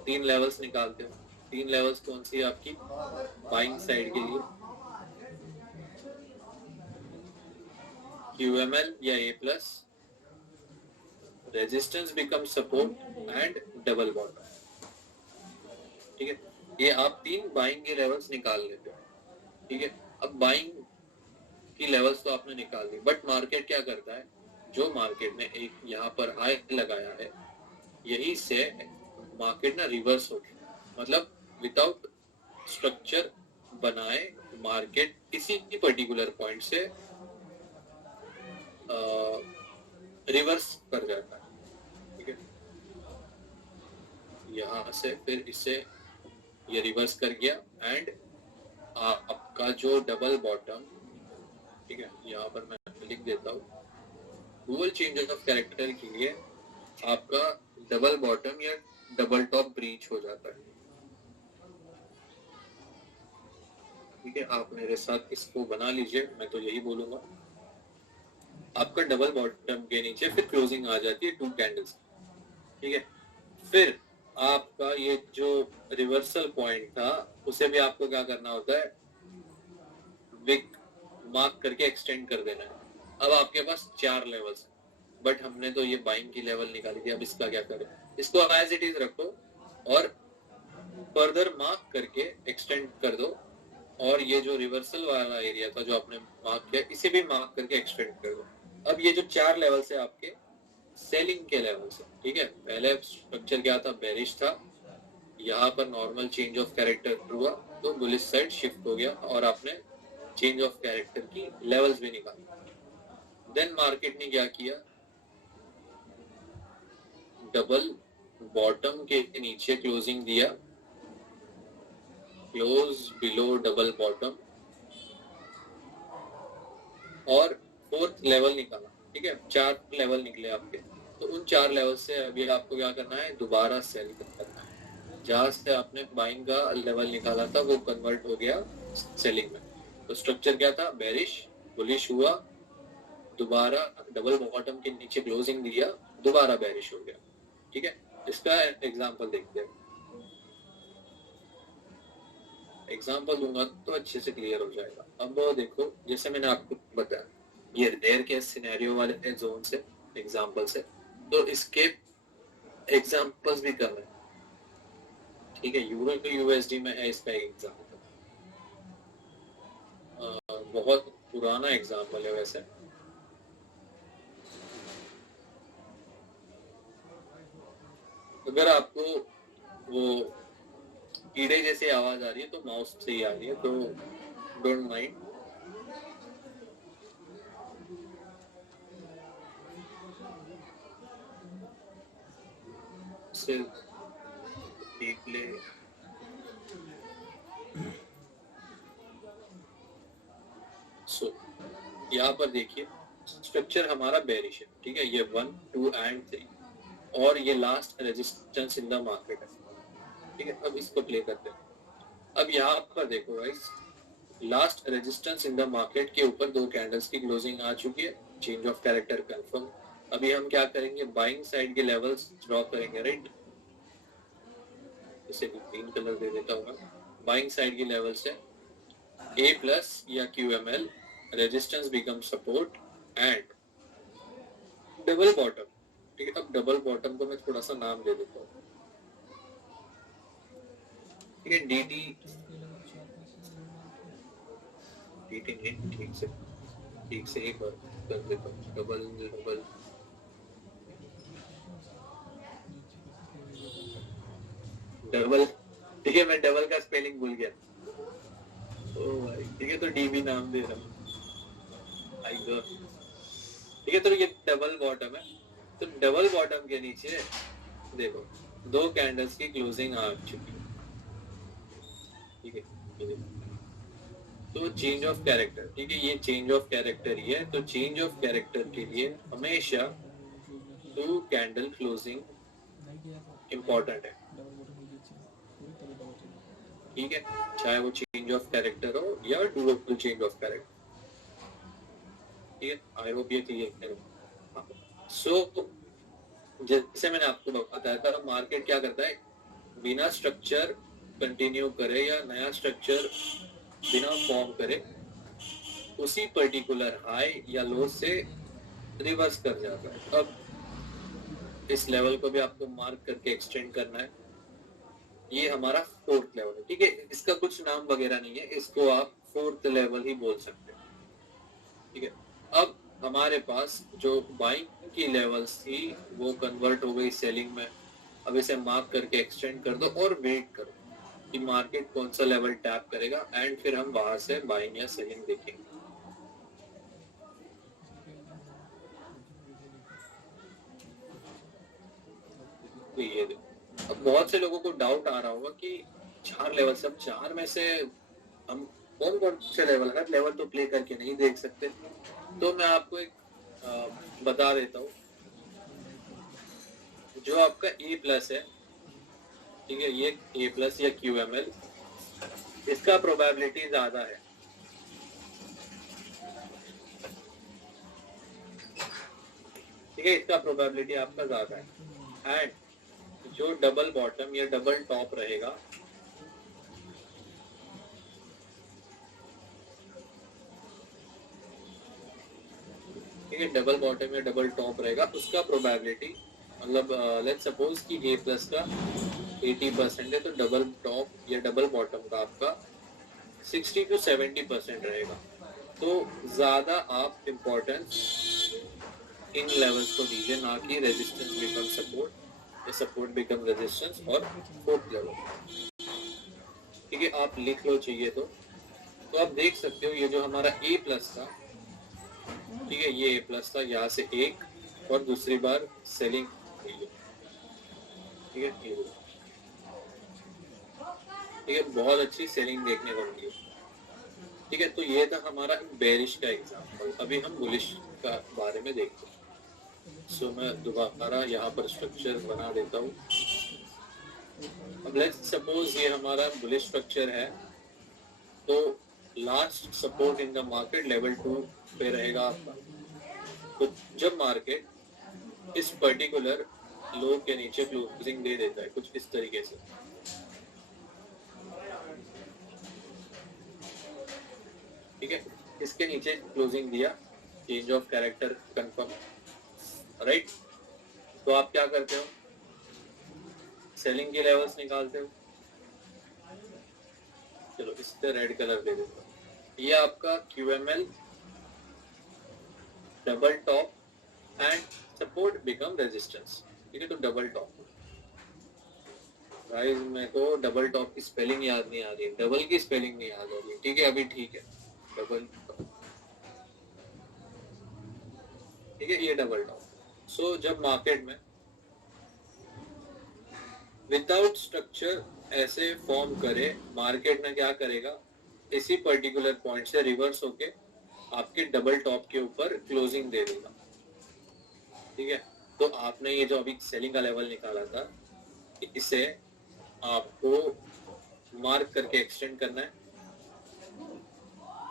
3 लेवल्स निकालते हो। 3 लेवल्स कौन सी है आपकी बाइंग साइड के लिए? QML या A plus, resistance become support and double bottom, ठीक है। ये आप 3 बाइंग के लेवल्स निकाल लेते हो, ठीक है। अब बाइंग की लेवल्स तो आपने निकाल दी, बट मार्केट क्या करता है, जो मार्केट ने एक यहाँ पर हाई लगाया है यही से मार्केट ना रिवर्स हो गया, मतलब विदाउट स्ट्रक्चर बनाए मार्केट किसी भी पर्टिकुलर पॉइंट से रिवर्स कर जाता है, ठीक है। यहाँ से फिर इसे ये रिवर्स कर गया एंड आपका जो डबल बॉटम, ठीक है, यहाँ पर मैं लिख देता हूँ, डुअल चेंज ऑफ कैरेक्टर के लिए आपका डबल बॉटम या डबल टॉप ब्रीच हो जाता है, ठीक है। आप मेरे साथ इसको बना लीजिए, मैं तो यही बोलूंगा। आपका डबल बॉटम के नीचे फिर क्लोजिंग आ जाती है 2 कैंडल्स, ठीक है। फिर आपका ये जो रिवर्सल पॉइंट था उसे भी आपको क्या करना होता है, विक मार्क करके एक्सटेंड कर देना है। अब आपके पास 4 लेवल्स, बट हमने तो ये बाइंग की लेवल निकाली थी, अब इसका क्या करें? इसको एज इट इज रखो और फर्दर मार्क करके एक्सटेंड कर दो, और ये जो रिवर्सल वाला एरिया था जो आपने मार्क किया इसे भी मार्क करके एक्सटेंड कर दो। अब ये जो 4 लेवल से आपके सेलिंग के लेवल से, ठीक है। पहले स्ट्रक्चर क्या था, बेरिश था, यहाँ पर नॉर्मल चेंज ऑफ कैरेक्टर हुआ तो बुलिश साइड शिफ्ट हो गया और आपने चेंज ऑफ कैरेक्टर की लेवल्स भी निकाली। देन मार्केट ने क्या किया, डबल बॉटम के नीचे क्लोजिंग दिया, क्लोज बिलो डबल बॉटम, और फोर्थ लेवल निकाला, ठीक है, 4 लेवल निकले आपके। तो उन 4 लेवल से अभी आपको क्या करना है, दोबारा सेल करना है। जहां से आपने बाइंग का लेवल निकाला था वो कन्वर्ट हो गया सेलिंग में। तो स्ट्रक्चर क्या था, बेरिश, बुलिश हुआ, दोबारा डबल बॉटम के नीचे क्लोजिंग दिया, दोबारा बेरिश हो गया, ठीक है। इसका एग्जांपल देखते हैं। एग्जांपल दूंगा तो अच्छे से क्लियर हो जाएगा। अब देखो, जैसे मैंने आपको बताया ये रेयर केस सिनेरियो वाले जोन से एग्जांपल से, तो इसके एग्जांपल्स भी कर रहे हैं, ठीक है। यूरो टू यूएसडी में है इसका एग्जांपल, बहुत पुराना एग्जांपल है वैसे। अगर आपको वो कीड़े जैसी आवाज आ रही है तो माउस से ही आ रही है, तो डोंट माइंड। देख ले, सो यहाँ पर देखिए स्ट्रक्चर हमारा बेरिश है, ठीक है। ये 1, 2 एंड 3, और ये last resistance in the market है, ठीक है। अब इसको प्ले करते हैं। अब यहाँ पर देखो guys, last resistance in the market के ऊपर 2 कैंडल्स की क्लोजिंग आ चुकी है, चेंज ऑफ कैरेक्टर कंफर्म। अभी हम क्या करेंगे, बाइंग साइड के लेवल्स ड्रॉ करेंगे, राइट। इसे ग्रीन कलर दे देता हूँ। बाइंग साइड की लेवल से A प्लस या QML, resistance become support and double bottom, ठीक है। अब डबल बॉटम को मैं थोड़ा सा नाम दे देता हूँ, ठीक है। DT नहीं, ठीक से एक बार कर देता हूँ, डबल डबल, ठीक है। मैं डबल का स्पेलिंग भूल गया, ओ भाई, ठीक है। तो DB नाम दे रहा हूँ, आई गो, ठीक है। तो ये डबल बॉटम है, तो डबल बॉटम के नीचे देखो 2 कैंडल्स की क्लोजिंग आ चुकी है, ठीक है। तो चेंज ऑफ कैरेक्टर, ठीक है, ये चेंज ऑफ कैरेक्टर ही है। तो चेंज ऑफ कैरेक्टर के लिए हमेशा 2 कैंडल क्लोजिंग इम्पोर्टेंट है, ठीक है। चाहे वो चेंज ऑफ कैरेक्टर हो या डुअल चेंज ऑफ कैरेक्टर, ठीक है। आई होप ये क्लियर है। सो जैसे मैंने आपको बताया था, मार्केट क्या करता है, बिना स्ट्रक्चर कंटिन्यू करे या नया स्ट्रक्चर बिना फॉर्म करे, उसी पर्टिकुलर हाई या लो से रिवर्स कर जाता है। अब इस लेवल को भी आपको मार्क करके एक्सटेंड करना है। ये हमारा 4th लेवल है, ठीक है। इसका कुछ नाम वगैरह नहीं है, इसको आप 4th लेवल ही बोल सकते हैं, ठीक है। अब हमारे पास जो बाइंग की लेवल्स थी वो कन्वर्ट हो गई सेलिंग में। अब इसे मार्क करके एक्सटेंड कर दो और वेट करो कि मार्केट कौन सा लेवल टैप करेगा, एंड फिर हम वहां से बाइंग या सेलिंग देखेंगे। तो ये देखो, अब बहुत से लोगों को डाउट आ रहा होगा कि 4 लेवल, सब 4 में से हम कौन कौन से लेवल, हर लेवल तो प्ले करके नहीं देख सकते। तो मैं आपको एक बता देता हूँ, जो आपका A प्लस है, ठीक है, ये A प्लस या QML, इसका प्रोबेबिलिटी ज्यादा है, ठीक है। इसका प्रोबेबिलिटी आपका ज्यादा है। एंड जो डबल बॉटम या डबल टॉप रहेगा, ठीक है, डबल बॉटम या डबल टॉप रहेगा, उसका प्रोबेबिलिटी, मतलब लेट्स सपोज कि A प्लस का 80% है, तो डबल टॉप या डबल बॉटम का आपका 60 to 70% रहेगा। तो ज्यादा आप इम्पोर्टेंस इन लेवल्स को दीजिए, ना कि रेजिस्टेंस बिकम सपोर्ट या सपोर्ट बिकम रेजिस्टेंस और 4th लेवल, ठीक है। आप लिख लो चाहिए तो आप देख सकते हो ये जो हमारा A प्लस था, ठीक है, ये A प्लस था, यहाँ से एक और दूसरी बार सेलिंग हुई है, ठीक है, ये देखो। ठीक है, बहुत अच्छी सेलिंग देखने को मिली। ठीक है, तो ये था हमारा बेरिश का एग्जांपल। अभी हम बुलिश का बारे में देखते हैं। सो मैं दोबारा यहाँ पर स्ट्रक्चर बना देता हूँ। अब लेट्स सपोज ये हमारा बुलिश स्ट्रक्चर है, तो last support in the market level 2 पे रहेगा आपका। तो जब मार्केट इस पर्टिकुलर लो के नीचे क्लोजिंग दे देता है कुछ इस तरीके से, ठीक है, इसके नीचे क्लोजिंग दिया, change of character confirm, right. तो आप क्या करते हो, सेलिंग के लेवल्स निकालते हो। चलो इस पे रेड कलर दे देता हूं। ये आपका QML double top and support become resistance. ठीक है, तो डबल टॉप, गाइस मेरे को डबल टॉप की स्पेलिंग याद नहीं आ रही है, डबल की स्पेलिंग नहीं याद आ रही है। ठीक है, अभी ठीक है, डबल टॉप। ठीक है, ये डबल टॉप। सो जब मार्केट में विदाउट स्ट्रक्चर ऐसे फॉर्म करे, मार्केट में क्या करेगा, इसी पर्टिकुलर पॉइंट से रिवर्स होके आपके डबल टॉप के ऊपर क्लोजिंग दे देगा। ठीक है, तो आपने ये जो अभी सेलिंग का लेवल निकाला था, इसे आपको मार्क करके एक्सटेंड करना है।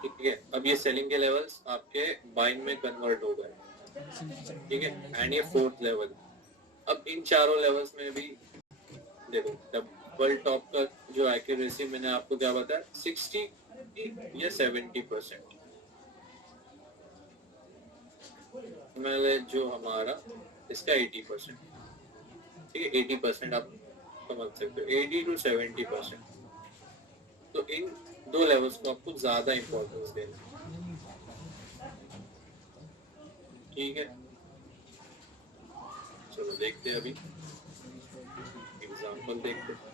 ठीक है, अब ये सेलिंग के लेवल्स आपके बाइंग में कन्वर्ट हो गए। ठीक है, एंड ये फोर्थ लेवल। अब इन चारों लेवल्स में भी देखो, डबल टॉप का जो एक्यूरेसी मैंने आपको क्या बताया, 60 या 70%। मतलब जो हमारा इसका 80%। ठीक है, 80% आप समझ सकते हो, 80 to 70%। तो इन दो लेवल्स को आपको ज्यादा इंपॉर्टेंस देना। ठीक है, चलो देखते हैं, अभी एग्जांपल देखते हैं।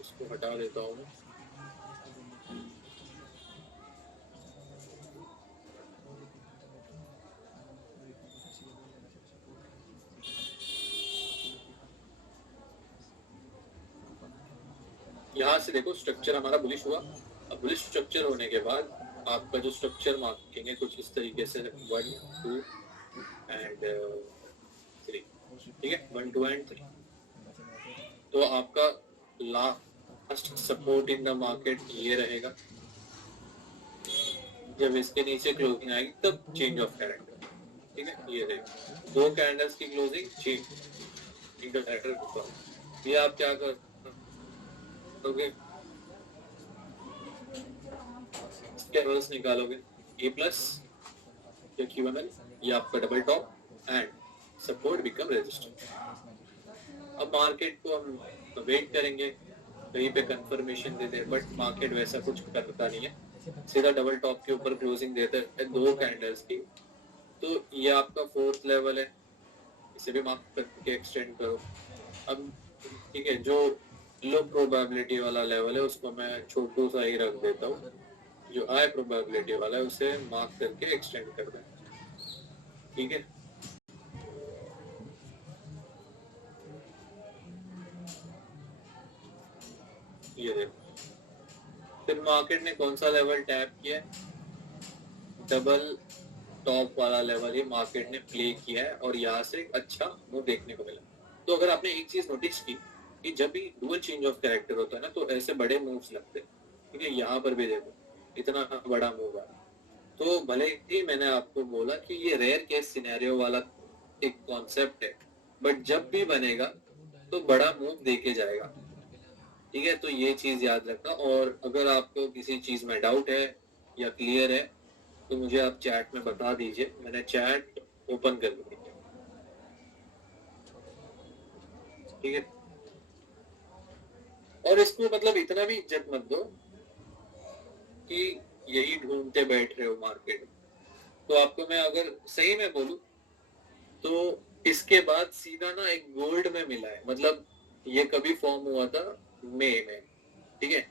इसको हटा देता हूँ मैं। यहाँ से देखो, स्ट्रक्चर हमारा बुलिश हुआ। अब बुलिश स्ट्रक्चर होने के बाद आपका जो स्ट्रक्चर मार्किंग है कुछ इस तरीके से 1 2 एंड 3। ठीक है, 1 2 एंड 3। तो आपका last support in the market ये रहेगा। जब इसके नीचे क्लोजिंग आएगी तब चेंज ऑफ कैरेक्टर। ठीक है, ये रहेगा, दो कैंडल्स की closing, change in the character. ये आप क्या करोगे, कैंडल्स निकालोगे, ए प्लस या QML, ये आपका double top and support become resistance. अब मार्केट को हम वेट करेंगे, कहीं पे confirmation they they, but market वैसा कुछ करता नहीं है, सीधा डबल टॉप के ऊपर क्लोजिंग देता है दो कैंडल्स की। तो ये आपका फोर्थ लेवल है, इसे भी मार्क करके एक्सटेंड करो। अब ठीक है, जो लो प्रोबेबिलिटी वाला लेवल है उसको मैं छोटू सा ही रख देता हूँ, जो हाई प्रोबेबिलिटी वाला है उसे मार्क करके एक्सटेंड कर दें। ठीक है, ये देखो, फिर मार्केट ने कौन सा लेवल टैप किया, डबल टॉप वाला लेवल ही मार्केट ने प्ले किया है और यहाँ से एक अच्छा मूव देखने को मिला। तो अगर आपने एक चीज नोटिस की कि जब भी डुअल चेंज ऑफ कैरेक्टर होता है ना, तो ऐसे बड़े मूव्स लगते हैं। ठीक है, यहाँ पर भी देखो इतना बड़ा मूव आया। तो भले ही मैंने आपको बोला कि ये रेयर केस सिनेरियो वाला एक कॉन्सेप्ट है, बट जब भी बनेगा तो बड़ा मूव देके जाएगा। ठीक है, तो ये चीज याद रखना। और अगर आपको किसी चीज में डाउट है या क्लियर है तो मुझे आप चैट में बता दीजिए, मैंने चैट ओपन कर दी। ठीक है, और इसको मतलब इतना भी इज्जत मत दो कि यही ढूंढते बैठ रहे हो मार्केट। तो आपको मैं अगर सही में बोलूं तो इसके बाद सीधा ना एक गोल्ड में मिला है। मतलब ये कभी फॉर्म हुआ था मई में, ठीक है,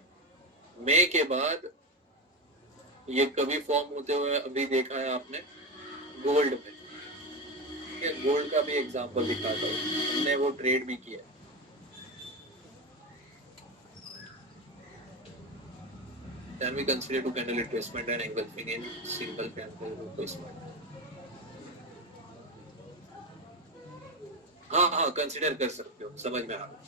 मई के बाद ये कभी फॉर्म होते हुए अभी देखा है आपने गोल्ड में। है, गोल्ड का भी एग्जांपल दिखाता हूँ, हमने वो ट्रेड भी किया। Can we consider two candle retracement and engulfing in single candle retracement? हाँ कंसिडर कर सकते हो, समझ में आ गया।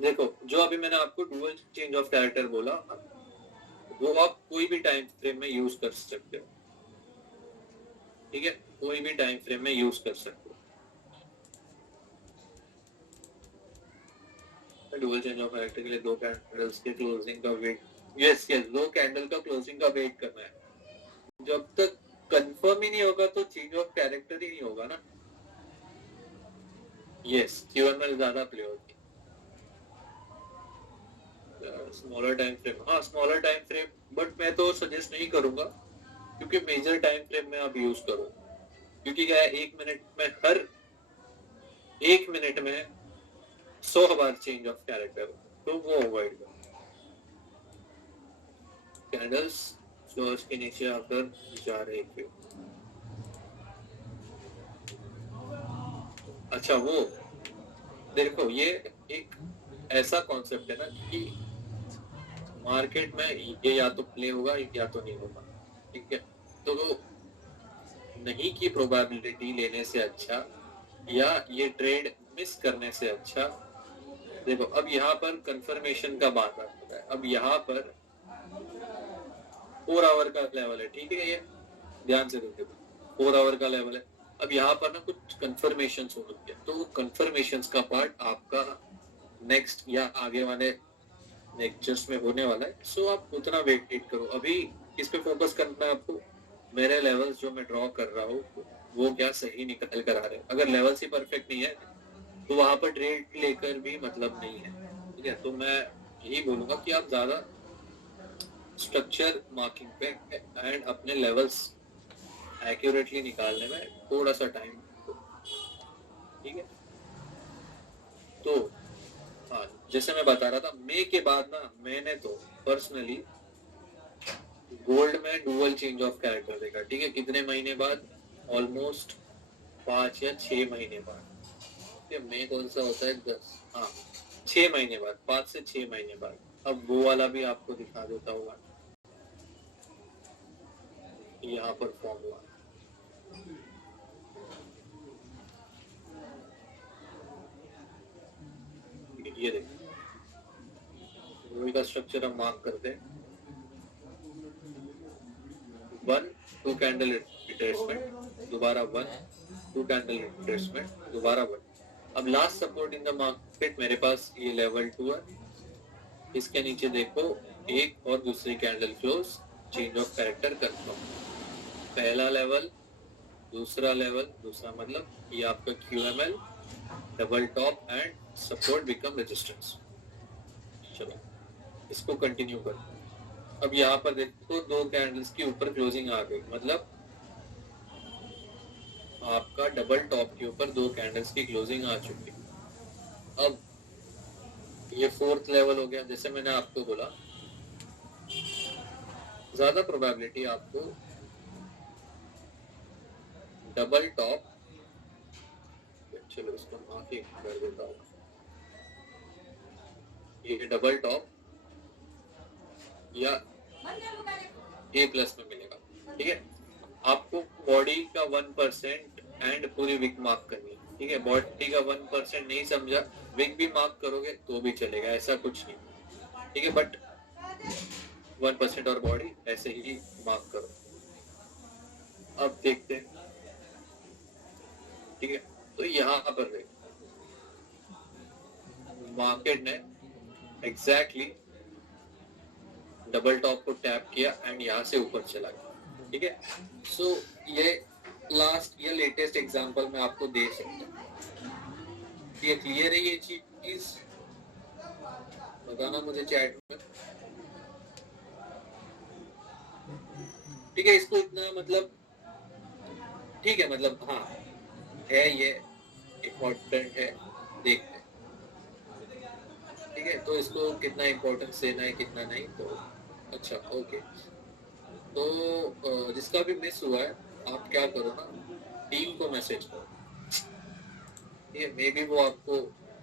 देखो जो अभी मैंने आपको डुअल चेंज ऑफ कैरेक्टर बोला, वो आप कोई भी टाइम फ्रेम में यूज कर सकते हो, ठीक है, कोई भी टाइम फ्रेम में यूज कर सकते हो। डुअल चेंज ऑफ कैरेक्टर के लिए दो कैंडल्स के क्लोजिंग का वेट, यस दो कैंडल का क्लोजिंग का वेट करना है। जब तक कंफर्म ही नहीं होगा तो चेंज ऑफ कैरेक्टर ही नहीं होगा ना। यस क्यूएमएल ज्यादा प्ले होती है। स्मॉलर टाइम फ्रेम, हाँ स्मॉलर टाइम फ्रेम, बट मैं तो सजेस्ट नहीं करूंगा क्योंकि मेजर टाइम फ्रेम में आप यूज करो, क्योंकि क्या है, हर एक मिनट में 100 बार चेंज ऑफ कैरेक्टर, तो वो अवॉइड करो। कैंडल्स फ्लोर्स के नीचे आकर जा रहे थे। अच्छा वो देखो, ये एक ऐसा कॉन्सेप्ट है ना कि मार्केट में ये या तो प्ले होगा या तो नहीं होगा, ठीक है। तो नहीं की प्रोबेबिलिटी लेने से अच्छा या ये ट्रेड मिस करने से अच्छा, देखो अब यहाँ पर कंफर्मेशन का बात आता है। अब यहाँ पर 4 आवर का लेवल है, ठीक है, ये ध्यान से देखो 4 आवर का लेवल है। अब यहाँ पर ना कुछ कंफर्मेशन हो रही है, तो वो कंफर्मेशन का पार्ट आपका नेक्स्ट या आगे वाले लेक्चर्स में होने वाला है। सो आप उतना वेट करो, अभी इस पे फोकस करना है आपको। मेरे लेवल्स जो मैं ड्रॉ कर रहा हूँ वो क्या सही निकल कर आ रहे हैं। अगर लेवल्स ही परफेक्ट नहीं है तो वहां पर ट्रेड लेकर भी मतलब नहीं है, ठीक है। तो मैं यही बोलूंगा कि आप ज्यादा स्ट्रक्चर मार्किंग पे एंड अपने लेवल्स एक्यूरेटली निकालने में थोड़ा सा टाइम, ठीक है। तो हाँ, जैसे मैं बता रहा था, मई के बाद ना मैंने तो पर्सनली गोल्ड में डुअल चेंज ऑफ कैरेक्टर देखा, ठीक है। कितने महीने बाद? ऑलमोस्ट 5 या 6 महीने बाद। मई कौन सा होता है? 10, हाँ 6 महीने बाद, 5 से 6 महीने बाद। अब वो वाला भी आपको दिखा देता हुआ, यहाँ पर फॉर्म हुआ, ये देखिए वही का स्ट्रक्चर हम मार्क करते हैं। 1 2 कैंडल रिट्रेसमेंट, दोबारा 1 2 कैंडल रिट्रेसमेंट, दोबारा 1। अब last support in the market मेरे पास ये लेवल 2 है, इसके नीचे देखो एक और दूसरी candle close, change of character confirm. पहला लेवल, दूसरा लेवल, दूसरा मतलब ये आपका QML, double top and support become resistance. चलो इसको कंटिन्यू कर। अब यहाँ पर देखो 2 कैंडल्स के ऊपर क्लोजिंग आ गई, मतलब आपका डबल टॉप के ऊपर 2 कैंडल्स की क्लोजिंग आ चुकी। अब ये 4th लेवल हो गया। जैसे मैंने आपको बोला, ज्यादा प्रोबेबिलिटी आपको डबल टॉप, चलो इसको मार्क कर देता हूँ, ये डबल टॉप या A+ में मिलेगा, ठीक है। आपको बॉडी का 1% एंड पूरी विक मार्क करनी है, ठीक है। बॉडी का 1% नहीं समझा, विक भी मार्क करोगे तो भी चलेगा, ऐसा कुछ नहीं, ठीक है। बट 1% और बॉडी ऐसे ही मार्क करो। अब देखते हैं, ठीक है। तो यहाँ पर देखो मार्केट ने एग्जैक्टली डबल टॉप को टैप किया एंड यहाँ से ऊपर चला गया, ठीक है। सो ये लास्ट या लेटेस्ट एग्जांपल मैं आपको दे सकता हूँ। ये क्लियर है? ये चीज बताना मुझे चैट में, ठीक है। इसको इतना मतलब ठीक है, मतलब हाँ है, ये इम्पोर्टेंट है, देखते हैं, ठीक है। तो इसको कितना इम्पोर्टेंस देना है कितना नहीं, तो अच्छा ओके। तो जिसका भी मिस हुआ है आप क्या करो ना, टीम को मैसेज करो, ये मे बी वो आपको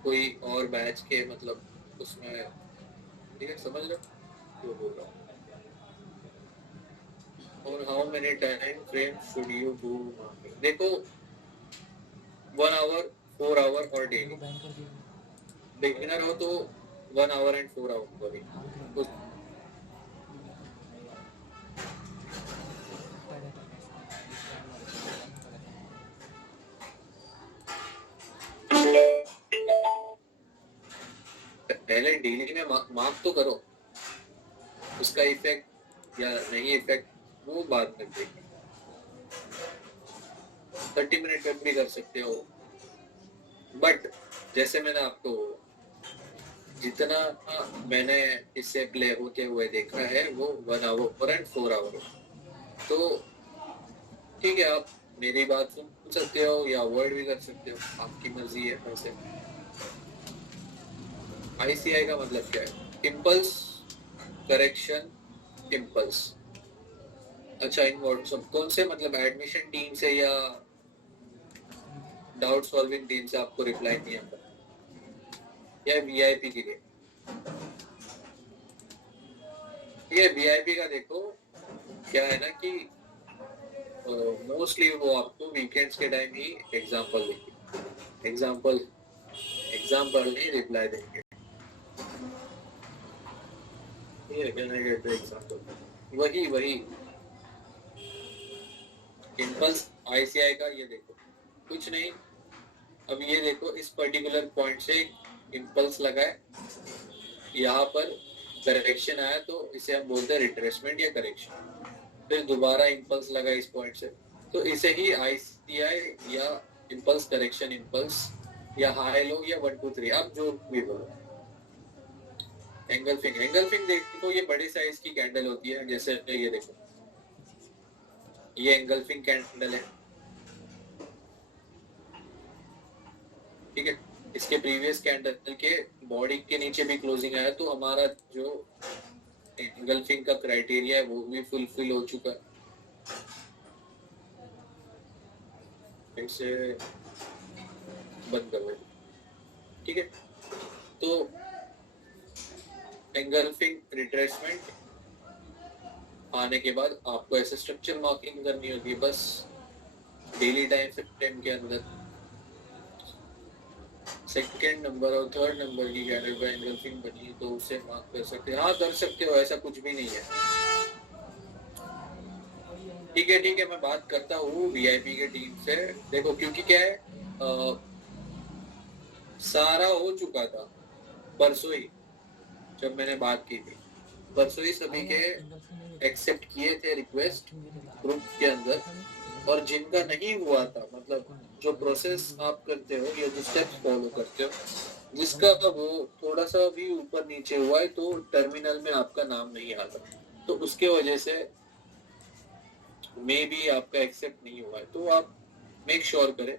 कोई और बैच के मतलब उसमें, ठीक है, समझ रहे हो जो बोल रहा हूँ। और how many time frame should you do marking, देखो 1 आवर 4 आवर और डेली, बैन कर दिया बिगिनर हो तो 1 आवर एंड 4 आवर ही उस पहले डेली में मार्क तो करो, उसका इफेक्ट या नहीं इफेक्ट वो बात कर देंगे। 30 मिनट तक भी कर सकते हो, बट जैसे मैंने आपको जितना मैंने इससे प्ले होते हुए देखा है वो 1 आवर एंड 4 आवर, तो ठीक है, आप मेरी बात सुन सकते हो या अवॉइड भी कर सकते हो, आपकी मर्जी है। वैसे ICI का मतलब क्या है? Impulse correction impulse. अच्छा, इन व्हाट्सएप कौन से मतलब एडमिशन टीम से या डाउट सॉल्विंग टीम से आपको रिप्लाई नहीं आता, या VIP के लिए? ये VIP का देखो क्या है ना कि मोस्टली वो आपको वीकेंड्स के टाइम ही एग्जांपल देंगे, एग्जांपल नहीं रिप्लाई देंगे। ये कहने के तो एग्जांपल वही इम्पल्स ICI का। ये देखो कुछ नहीं, अब ये देखो इस पर्टिकुलर पॉइंट से इम्पल्स लगा है, यहाँ पर करेक्शन आया तो इसे हम बोलते हैं रिट्रेसमेंट या करेक्शन, फिर दोबारा इम्पल्स लगा इस पॉइंट से, तो इसे ही ICI या इम्पल्स करेक्शन इम्पल्स या हाई लो या 1 2 3 आप जो भी बोलो। एंगल्फिंग देखो, ये बड़े साइज की कैंडल होती है, जैसे ये देखो ये एंगल्फिंग कैंडल है, ठीक है, इसके प्रीवियस कैंडल के बॉडी के नीचे भी क्लोजिंग आया, तो हमारा जो एंगल्फिंग का क्राइटेरिया है वो भी फुलफिल हो चुका है। इसे बंद कर दो, ठीक है। तो एंगल्फिंग रिट्रेसमेंट आने के बाद आपको ऐसे स्ट्रक्चर मार्किंग करनी होती है, बस डेली टाइम फ्रेम के अंदर सेकंड नंबर और थर्ड नंबर की कैंडल पर एंगल्फिंग बनी तो उसे मार्क कर सकते हैं। हाँ कर सकते हो, ऐसा कुछ भी नहीं है, ठीक है, मैं बात करता हूँ VIP के टीम से। देखो क्योंकि क्या है, सारा हो चुका था परसों ही, जब मैंने बात की थी परसों ही सभी के एक्सेप्ट किए थे रिक्वेस्ट ग्रुप के अंदर, और जिनका नहीं हुआ था मतलब जो प्रोसेस आप करते हो या जो स्टेप्स फॉलो करते हो जिसका वो थोड़ा सा भी ऊपर नीचे हुआ है तो टर्मिनल में आपका नाम नहीं आता, तो उसके वजह से मे बी आपका एक्सेप्ट नहीं हुआ है। तो आप मेक श्योर करें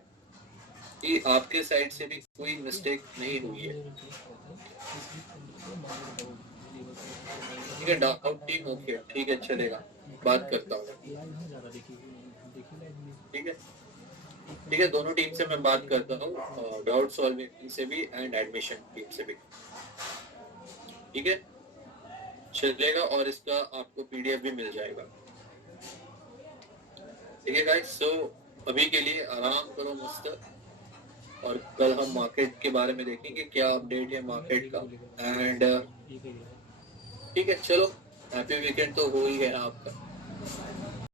कि आपके साइड से भी कोई मिस्टेक नहीं हुई है, ठीक है। डाउट टीम ओके, ठीक है, चलेगा, बात करता हूँ, ठीक है, दोनों टीम से मैं बात करता हूँ, डाउट सॉल्विंग से भी एंड एडमिशन टीम से भी, ठीक है, चलेगा, और इसका आपको PDF भी मिल जाएगा, ठीक है गाइस। सो अभी के लिए आराम करो मस्त, और कल हम मार्केट के बारे में देखेंगे क्या अपडेट है मार्केट का, एंड ठीक है, चलो हैप्पी वीकेंड तो हो ही गया आपका।